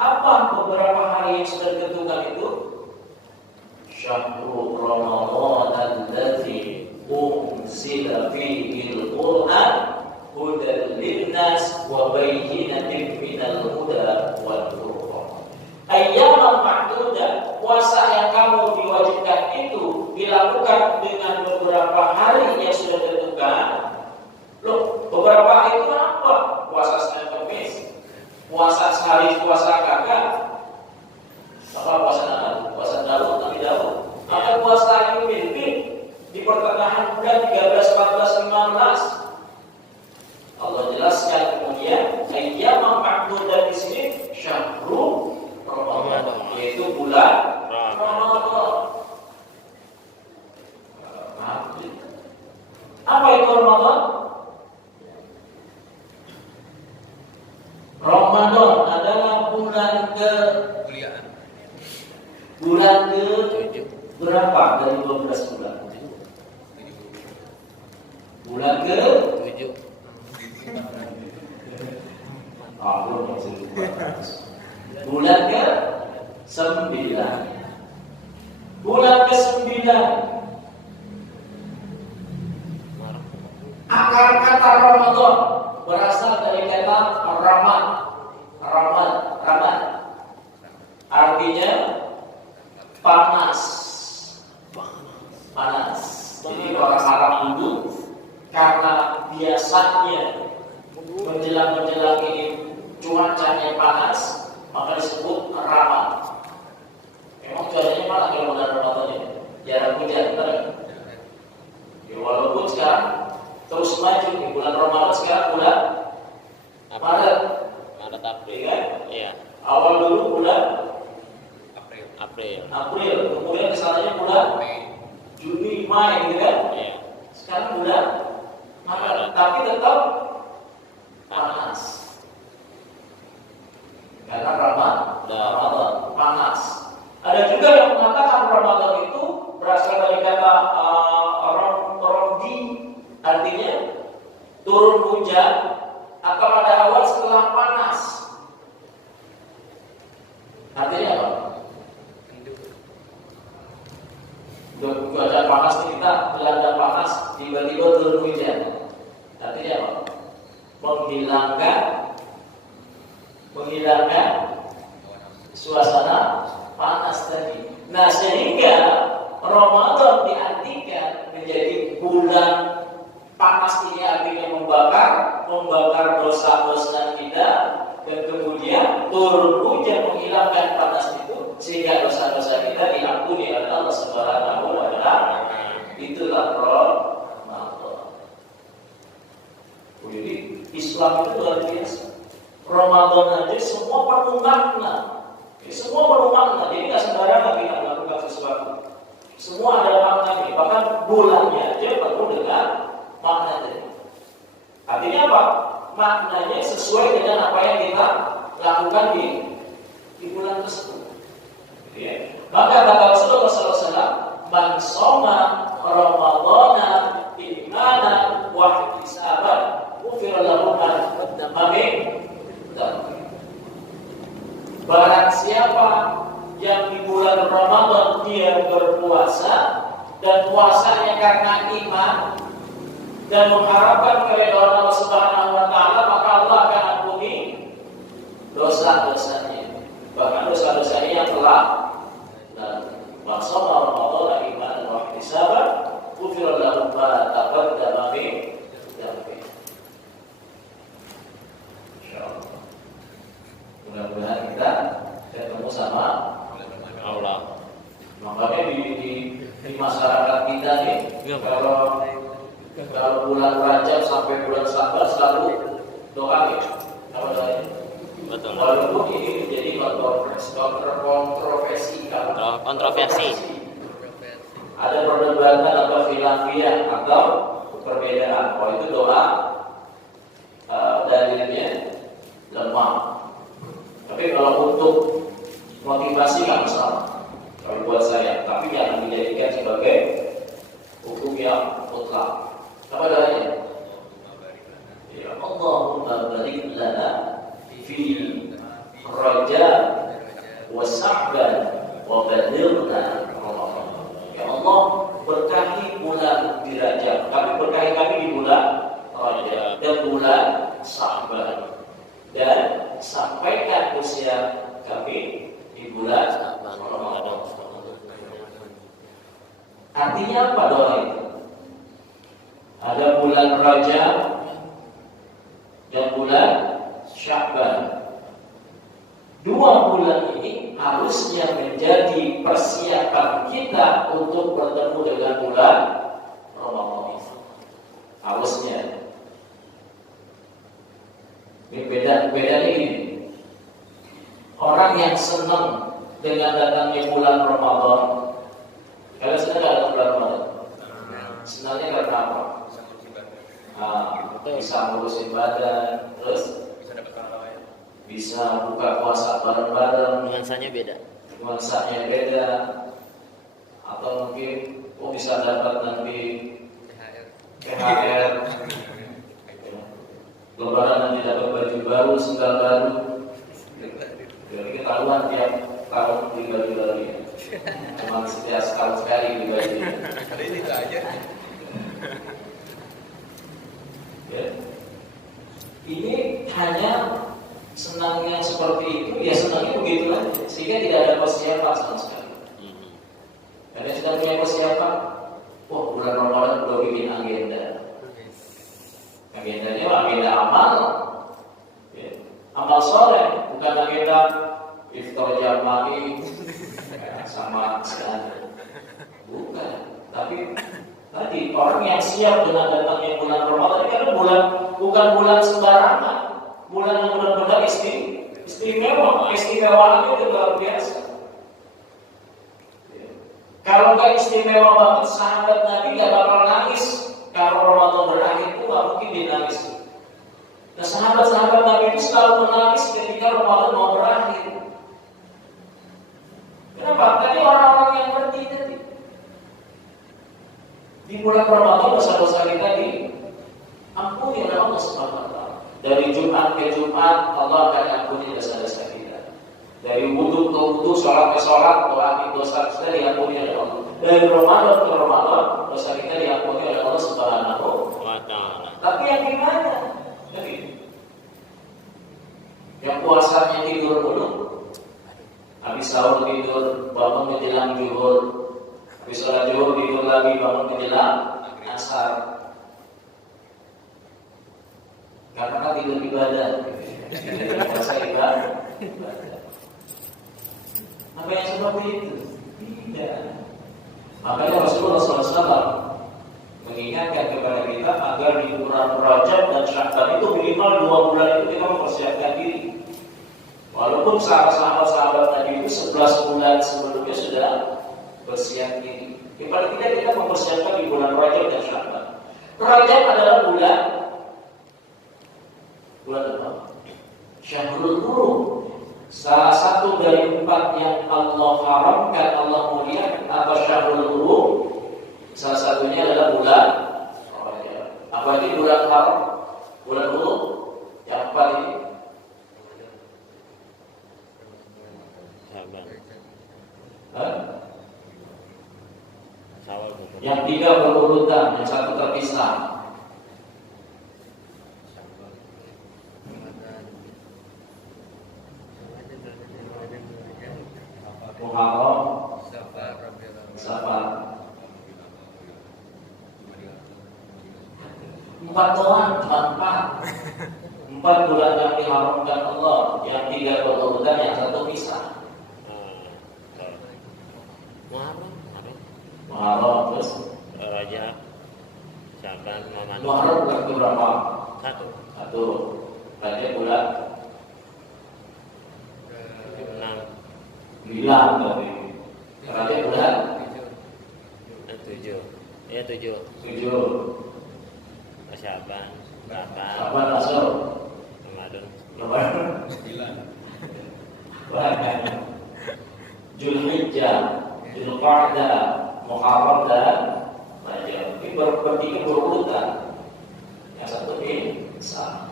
Apa beberapa hari yang sudah ditentukan itu? Syahrul Ramadan alladzi unzila fihi al-Qur'an hudan lin-nas wa bayyinatin minal huda wal furqan. Ayyaman ma'dudat, puasa yang kamu diwajibkan itu dilakukan dengan beberapa hari yang sudah ditentukan. Loh, beberapa hari itu apa? Puasa Senin Kamis, puasa sehari puasa kagak. Apa puasa Daud, Nabi Daud. Atau puasa Ayyul Bid di pertengahan bulan 13, 14, 15. Allah jelaskan kemudian ayyaman ma'dudat di sini syahrul Ramadan, yaitu bulan Ramadan. Bulan ke berapa dari 12 bulan? Bulan ke 7. belum masih bulan ke 9. Bulan ke 9. Akar kata Ramadan berasal dari kata Ramad. Artinya panas. Jadi orang Arab dulu karena biasanya menjelang ini cuacanya panas, maka disebut Ramad. Memang cuacanya panas kalau bulan Ramadan ini, jarang hujan, benar? Ya, walaupun sekarang terus maju di bulan Ramadan, sekarang bulan Maret, April. ya kan? Iya. Awal dulu bulan April. kemudian kesananya bulan Juni, Mei, gitu kan? Iya. Sekarang bulan Maret, tapi tetap panas. Karena Ramadan panas. Ada juga yang mengatakan Ramadan itu berasal dari kata romdi, artinya turun hujan atau pada awal setelah panas. Artinya apa? Cuaca panas kita dilanda panas, tiba-tiba turun hujan. Artinya apa? Menghilangkan suasana panas tadi. Nah, sehingga Ramadan diartikan menjadi bulan panas ini, artinya membakar dosa-dosa kita, dan kemudian turun hujan menghilangkan panas itu sehingga dosa-dosa kita diampuni oleh Allah Subhanahu wa taala. Itulah Ramadan. Jadi Islam itu luar biasa. Ramadan aja semua penuh makna. Semua penuh makna. Jadi nggak sembarangan kita melakukan sesuatu. Semua ada maknanya. Bahkan bulannya aja penuh dengan makna tadi. Artinya apa? Maknanya sesuai dengan apa yang kita lakukan di bulan tersebut. Ya. Maka kata Rasulullah SAW, "Man shoma Ramadhana imanan wa ihtisaban, ghufira lahu ma taqaddama min dhanbi." Barang siapa yang di bulan Ramadan dia berpuasa dan puasanya karena iman dan mengharapkan keridhaan Allah Subhanahu wa taala, maka Allah akan ampuni dosa-dosanya. Bahkan dosa-dosanya yang telah maksudnya Ramadan iman dan ihtisaban, ghufira lahu ma taqaddama min dhanbi. Insyaallah. Mudah-mudahan kita ketemu sama Allah. Makanya di masyarakat kita nih, kalau bulan Rajab sampai bulan Sabar selalu doa ya, apa doanya? Betul. Walaupun ini menjadi kontroversi. Ada perdebatan atau khilafiyah atau perbedaan. Oh, itu doa dalilnya lemah. Tapi kalau untuk motivasi nggak masalah. Kalau buat saya, tapi jangan dijadikan sebagai hukum yang mutlak. Apa dalilnya? Ya Allahumma barik lana fi Rajab wa Sya'ban wa balighna Ramadan. Ya Allah, berkahi bulan di Rajab, kami berkahi kami di bulan Rajab dan bulan Sya'ban, dan sampaikan usia kami di bulan Ramadan. Artinya apa doa itu? Ada bulan Rajab dan bulan Sya'ban. Dua bulan ini harusnya menjadi persiapan kita untuk bertemu dengan bulan Ramadan. Harusnya. Ini bedanya gini. Orang yang senang dengan datangnya bulan Ramadan, kalian senang dengan bulan Ramadan? Senangnya karena apa? Bisa ngurusin badan, terus bisa buka puasa bareng-bareng. Nuansanya beda. nuansanya beda, atau mungkin bisa dapat nanti THR, Lebaran nanti dapat baju baru, sendal baru. Jadi ketahuan tiap tahun beli baju baru ya. Cuma setiap sekali beli baju. Hari ini itu aja. Ya. Ini hanya senangnya seperti itu, ya senangnya begitu aja, sehingga tidak ada persiapan sama sekali. Karena sudah punya persiapan, wah bulan Ramadan udah bikin agenda. Agendanya agenda amal, ya. Amal soleh, bukan agenda iftar jama'i sama sekali. Bukan, tapi tadi orang yang siap dengan datangnya bulan Ramadan ini karena bukan bulan sembarangan, bulan yang benar-benar istimewa, istimewaannya itu luar biasa. Kalau nggak istimewa banget, sahabat Nabi nggak bakal nangis kalau Ramadan berakhir, itu nggak mungkin dia nangis. Nah, sahabat-sahabat Nabi itu selalu menangis ketika Ramadan mau berakhir. Kenapa? Tadi orang-orang yang ngerti tadi. Di bulan Ramadan dosa-dosa kita diampuni oleh Allah Subhanahu wa taala. Dari Jumat ke Jumat Allah akan ampuni dosa-dosa kita. Dari wudu ke wudu, sholat ke sholat, dosa kita diampuni oleh Allah. Dari Ramadan ke Ramadan dosa kita diampuni oleh Allah Subhanahu wa taala. Tapi yang gimana? Jadi yang puasanya tidur dulu, habis sahur tidur, bangun menjelang zuhur. Habis sholat zuhur tidur lagi, bangun menjelang asar. Karena tidur ibadah. Tidak puasa ibadah. Apa yang seperti itu? Tidak. Makanya Rasulullah SAW mengingatkan kepada kita agar di bulan Rajab dan Sya'ban itu minimal 2 bulan itu kita mempersiapkan diri. Walaupun sahabat-sahabat tadi itu 11 bulan sebelumnya sudah bersiap diri. Paling tidak kita mempersiapkan di bulan Rajab dan Sya'ban. Rajab adalah bulan apa? Syahrul Hurum. Salah satu dari 4 yang Allah haramkan, Allah muliakan apa Syahrul Hurum. Salah satunya adalah bulan Rajab. Apa itu bulan haram? Bulan Hurum. Yang 4 ini yang 3 berurutan, yang 1 terpisah. Muharram, Safar. 4 doang, cuma 4 bulan yang diharamkan Allah, yang 3 berurutan, yang 1 pisah. Muharram terus Rajab, Sya'ban, Ramadan. Muharram bulan berapa? 1. 1. Rajab bulan 6. 9 berarti. Rajab bulan 7. Ya 7. 7. Sya'ban 8. Sya'ban masuk. Ramadan 9. Zulhijjah, Zulqa'dah, Muharram dan Rajab. Ini bertiga berurutan. Yang 1 insaf.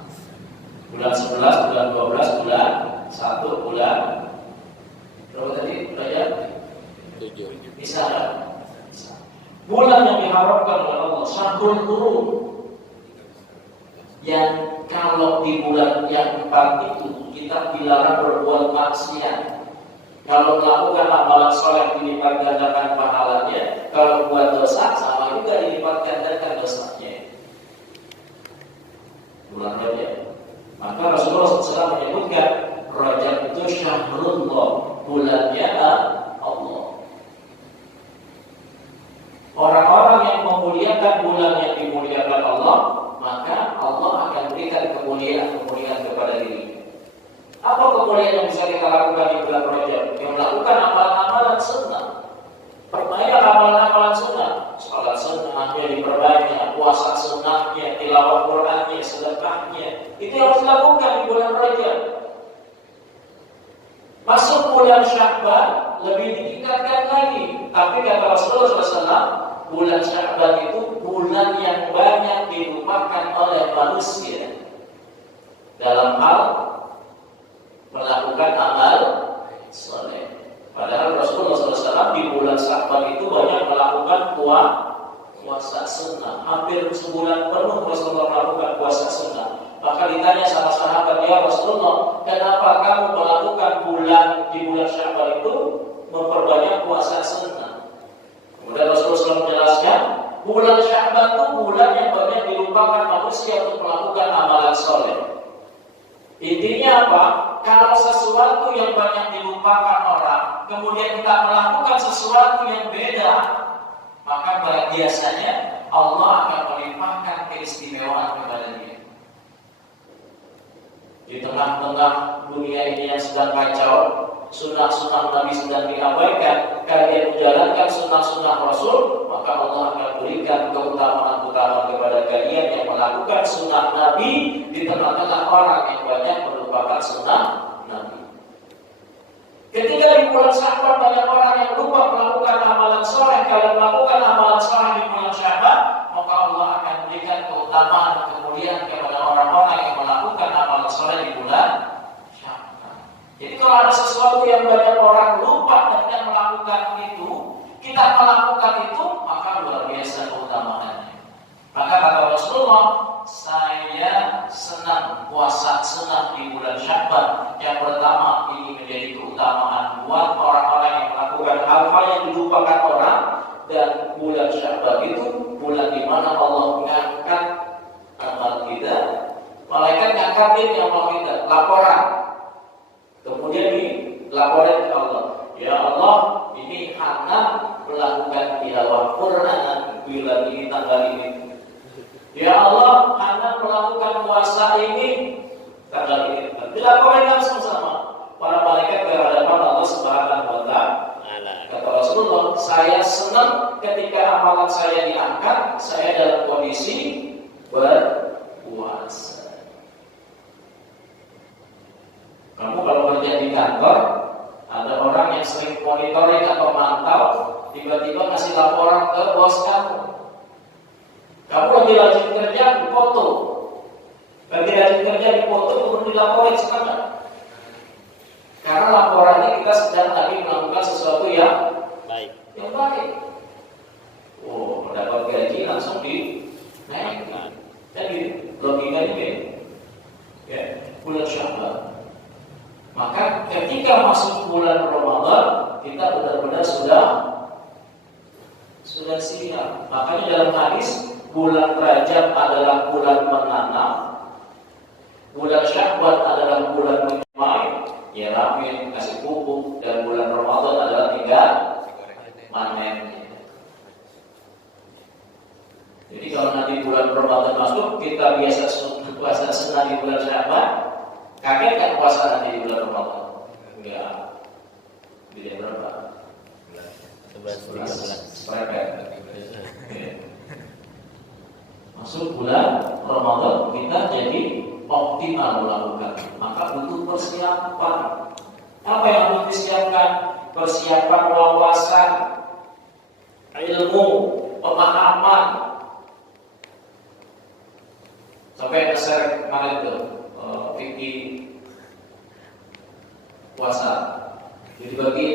Bulan 11, bulan 12, bulan 1, bulan berapa tadi? Rajab 7. bisa. Bulan yang diharapkan oleh Allah, Syahrul Hurum. Yang kalau di bulan yang 4 itu kita dilarang berbuat maksiat. Kalau melakukan amalan soleh dilipat gandakan pahalanya, kalau buat dosa sama juga dilipat gandakan dosanya. Bulan Rajab. Maka Rasulullah SAW menyebutkan Rajab itu Syahrullah, bulannya Allah. Orang-orang yang memuliakan bulan yang dimuliakan Allah, maka Allah akan berikan kemuliaan kepada diri. Apa kemuliaan yang bisa kita lakukan di bulan Rajab? Yang melakukan amalan-amalan sunnah. Perbanyak amalan-amalan sunnah. Salat sunnahnya diperbanyak, puasa sunnahnya, tilawah Qur'annya, sedekahnya. Itu yang harus dilakukan di bulan Rajab. Masuk bulan Sya'ban, lebih ditingkatkan lagi. Tapi kata Rasulullah SAW, bulan Sya'ban itu bulan yang banyak dilupakan oleh manusia dalam hal melakukan amal soleh. Padahal Rasulullah SAW di bulan Sya'ban itu banyak melakukan puasa sunnah. Hampir sebulan penuh Rasulullah melakukan puasa sunnah. Maka ditanya sama sahabat, ya Rasulullah, kenapa kamu melakukan di bulan Sya'ban itu memperbanyak puasa sunnah? Kemudian Rasulullah SAW menjelaskan, bulan Sya'ban itu bulan yang banyak dilupakan manusia untuk melakukan amalan soleh. Intinya apa? Kalau sesuatu yang banyak dilupakan orang, kemudian kita melakukan sesuatu yang beda, maka biasanya Allah akan melimpahkan keistimewaan kepada dia. Di tengah-tengah dunia ini yang sedang kacau, sunnah-sunnah Nabi sedang diabaikan, kalian menjalankan sunnah-sunnah Rasul, maka Allah akan berikan keutamaan-keutamaan kepada kalian yang melakukan sunnah Nabi di tengah-tengah orang yang banyak melupakan sunnah Nabi. Ketika di bulan Sya'ban banyak orang yang lupa melakukan amalan soleh, kalau melakukan amalan soleh di bulan Sya'ban, maka Allah akan berikan keutamaan kemudian kepada orang-orang yang melakukan amalan soleh di bulan Sya'ban. Jadi kalau ada sesuatu yang banyak orang lupa dan tidak melakukan itu, kita melakukan itu, maka luar biasa keutamaannya. Maka kata Rasulullah, saya senang puasa sunnah di bulan Sya'ban. Yang pertama, ini menjadi keutamaan buat orang-orang yang melakukan hal-hal yang dilupakan orang. Dan bulan Sya'ban itu bulan di mana Allah mengangkat amal kita. Malaikat ngangkatin amal kita, laporan. Kemudian dilaporin ke Allah, ya Allah, ini Hana melakukan tilawah Quran bulan ini tanggal ini. Ya Allah, Hana melakukan puasa ini tanggal ini. Dilaporin langsung sama para malaikat ke hadapan Allah Subhanahu wa Ta'ala. Kata Rasulullah, saya senang ketika amalan saya diangkat, saya dalam kondisi berpuasa. Kamu kalau kerja di kantor, ada orang yang sering monitoring atau mantau, tiba-tiba ngasih laporan ke bos kamu. Kamu lagi rajin kerja, dipoto. Lagi rajin kerja, dipoto, kemudian dilaporin sekarang. Karena laporannya kita sedang lagi melakukan sesuatu yang baik. Oh, mendapat gaji langsung dinaikkan. Jadi logikanya gini, ya, bulan Sya'ban. Maka ketika masuk bulan Ramadan, kita benar-benar sudah siap. Makanya dalam hadis, bulan Rajab adalah bulan menanam, bulan Sya'ban adalah bulan menyemai, nyiramin, kasih pupuk, dan bulan Ramadan adalah tinggal panen. Jadi kalau nanti bulan Ramadan masuk, kita biasa puasa sunnah di bulan Sya'ban, kaget kan puasa nanti di bulan Ramadan? Enggak. Beda berapa? 11. Masuk bulan Ramadan, kita jadi optimal melakukan. Maka butuh persiapan. Apa yang harus disiapkan? Persiapan wawasan, ilmu, pemahaman. Sampai share kemarin tuh fikih puasa. Jadi bagi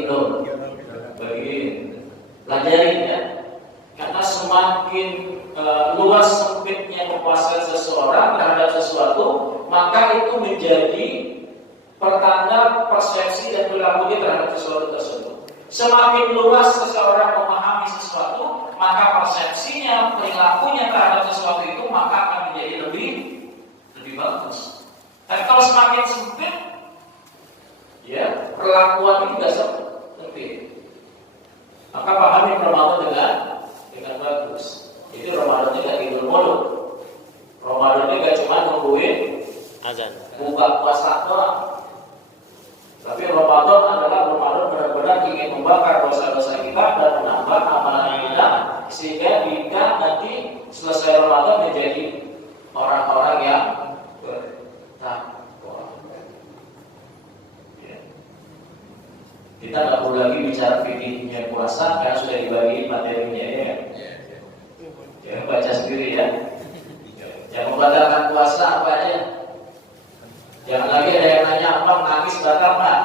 pelajarin ya. Karena semakin luas sempitnya kepuasan seseorang terhadap sesuatu, maka itu menjadi pertanda persepsi dan perilakunya terhadap sesuatu tersebut. Semakin luas seseorang memahami sesuatu, maka persepsinya, perilakunya terhadap sesuatu itu maka akan menjadi lebih bagus. Tapi kalau semakin sempit, ya perlakuan itu tidak sempit. Maka pahami Ramadan dengan bagus. Itu Ramadan tidak tidur mulu. Ramadan tidak cuma nungguin azan, buka puasa doang. Tapi Ramadan adalah Ramadan benar-benar ingin membakar dosa-dosa kita dan menambah amalan kita, sehingga kita nanti selesai Ramadan menjadi orang-orang yang bertakwa. Kita nggak perlu lagi bicara puasa kan sudah dibagi materinya ya. Jangan baca sendiri ya. Yang membatalkan puasa apa aja? Jangan lagi ada yang nanya apa nangis batal nggak?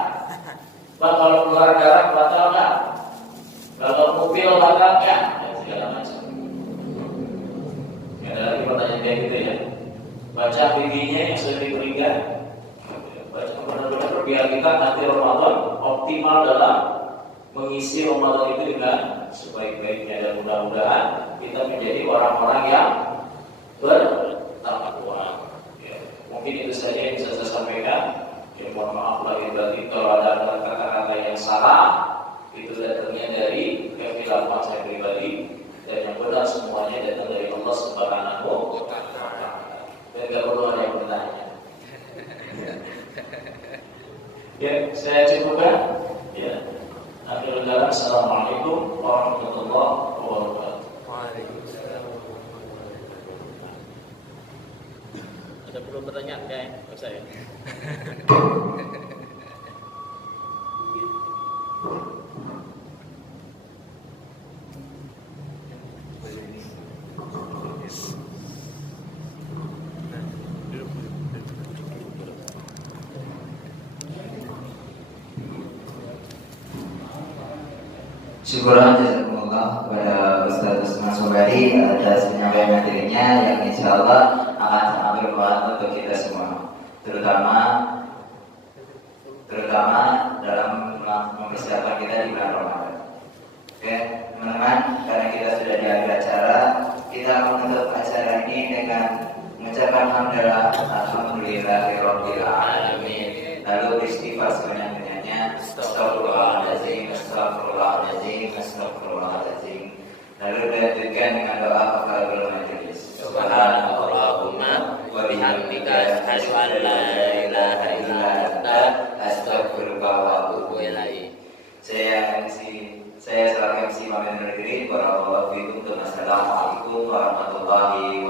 Bang kalau keluar darah batal nggak? Kalau mobil batal nggak? Dan segala macam. Ada lagi pertanyaan kayak gitu ya. Baca bimbingnya yang sudah diberikan. Baca benar-benar biar kita nanti Ramadan optimal dalam mengisi Ramadan itu dengan sebaik-baiknya, dan mudah-mudahan kita menjadi orang-orang yang bertakwa. Ya, mungkin itu saja yang bisa saya sampaikan. Ya, mohon maaf lahir batin kalau ada kata-kata yang salah, itu datangnya dari kekhilafan saya pribadi, dan yang benar semuanya datang dari Allah Subhanahu wa Ta'ala. Dan tidak perlu ada yang bertanya. Ya, saya cukupkan. Ya. Akhirul kalam, assalamualaikum warahmatullahi wabarakatuh. Ada perlu pertanyaan kayak saya? Syukuran jazakumullah kepada Ustaz Usman Sobari atas penyampaian materinya yang insya Allah akan sangat bermanfaat untuk kita semua, terutama dalam mempersiapkan kita di bulan Ramadan. Oke, teman-teman, karena kita sudah di akhir acara, kita menutup acara ini dengan mengucapkan hamdalah alhamdulillahirabbil alamin, lalu istighfar sebanyak-banyaknya, astagfirullahaladzim, astagfirullahaladzim, astagfirullahaladzim. Lalu dilanjutkan dengan doa kafaratul majelis. Subhanallahumma wa bihamdika asyhadu an la ilaha illa anta astaghfiruka wa atubu ilaik. Saya selaku MC Mamen Negeri. Wassalamualaikum warahmatullahi wabarakatuh.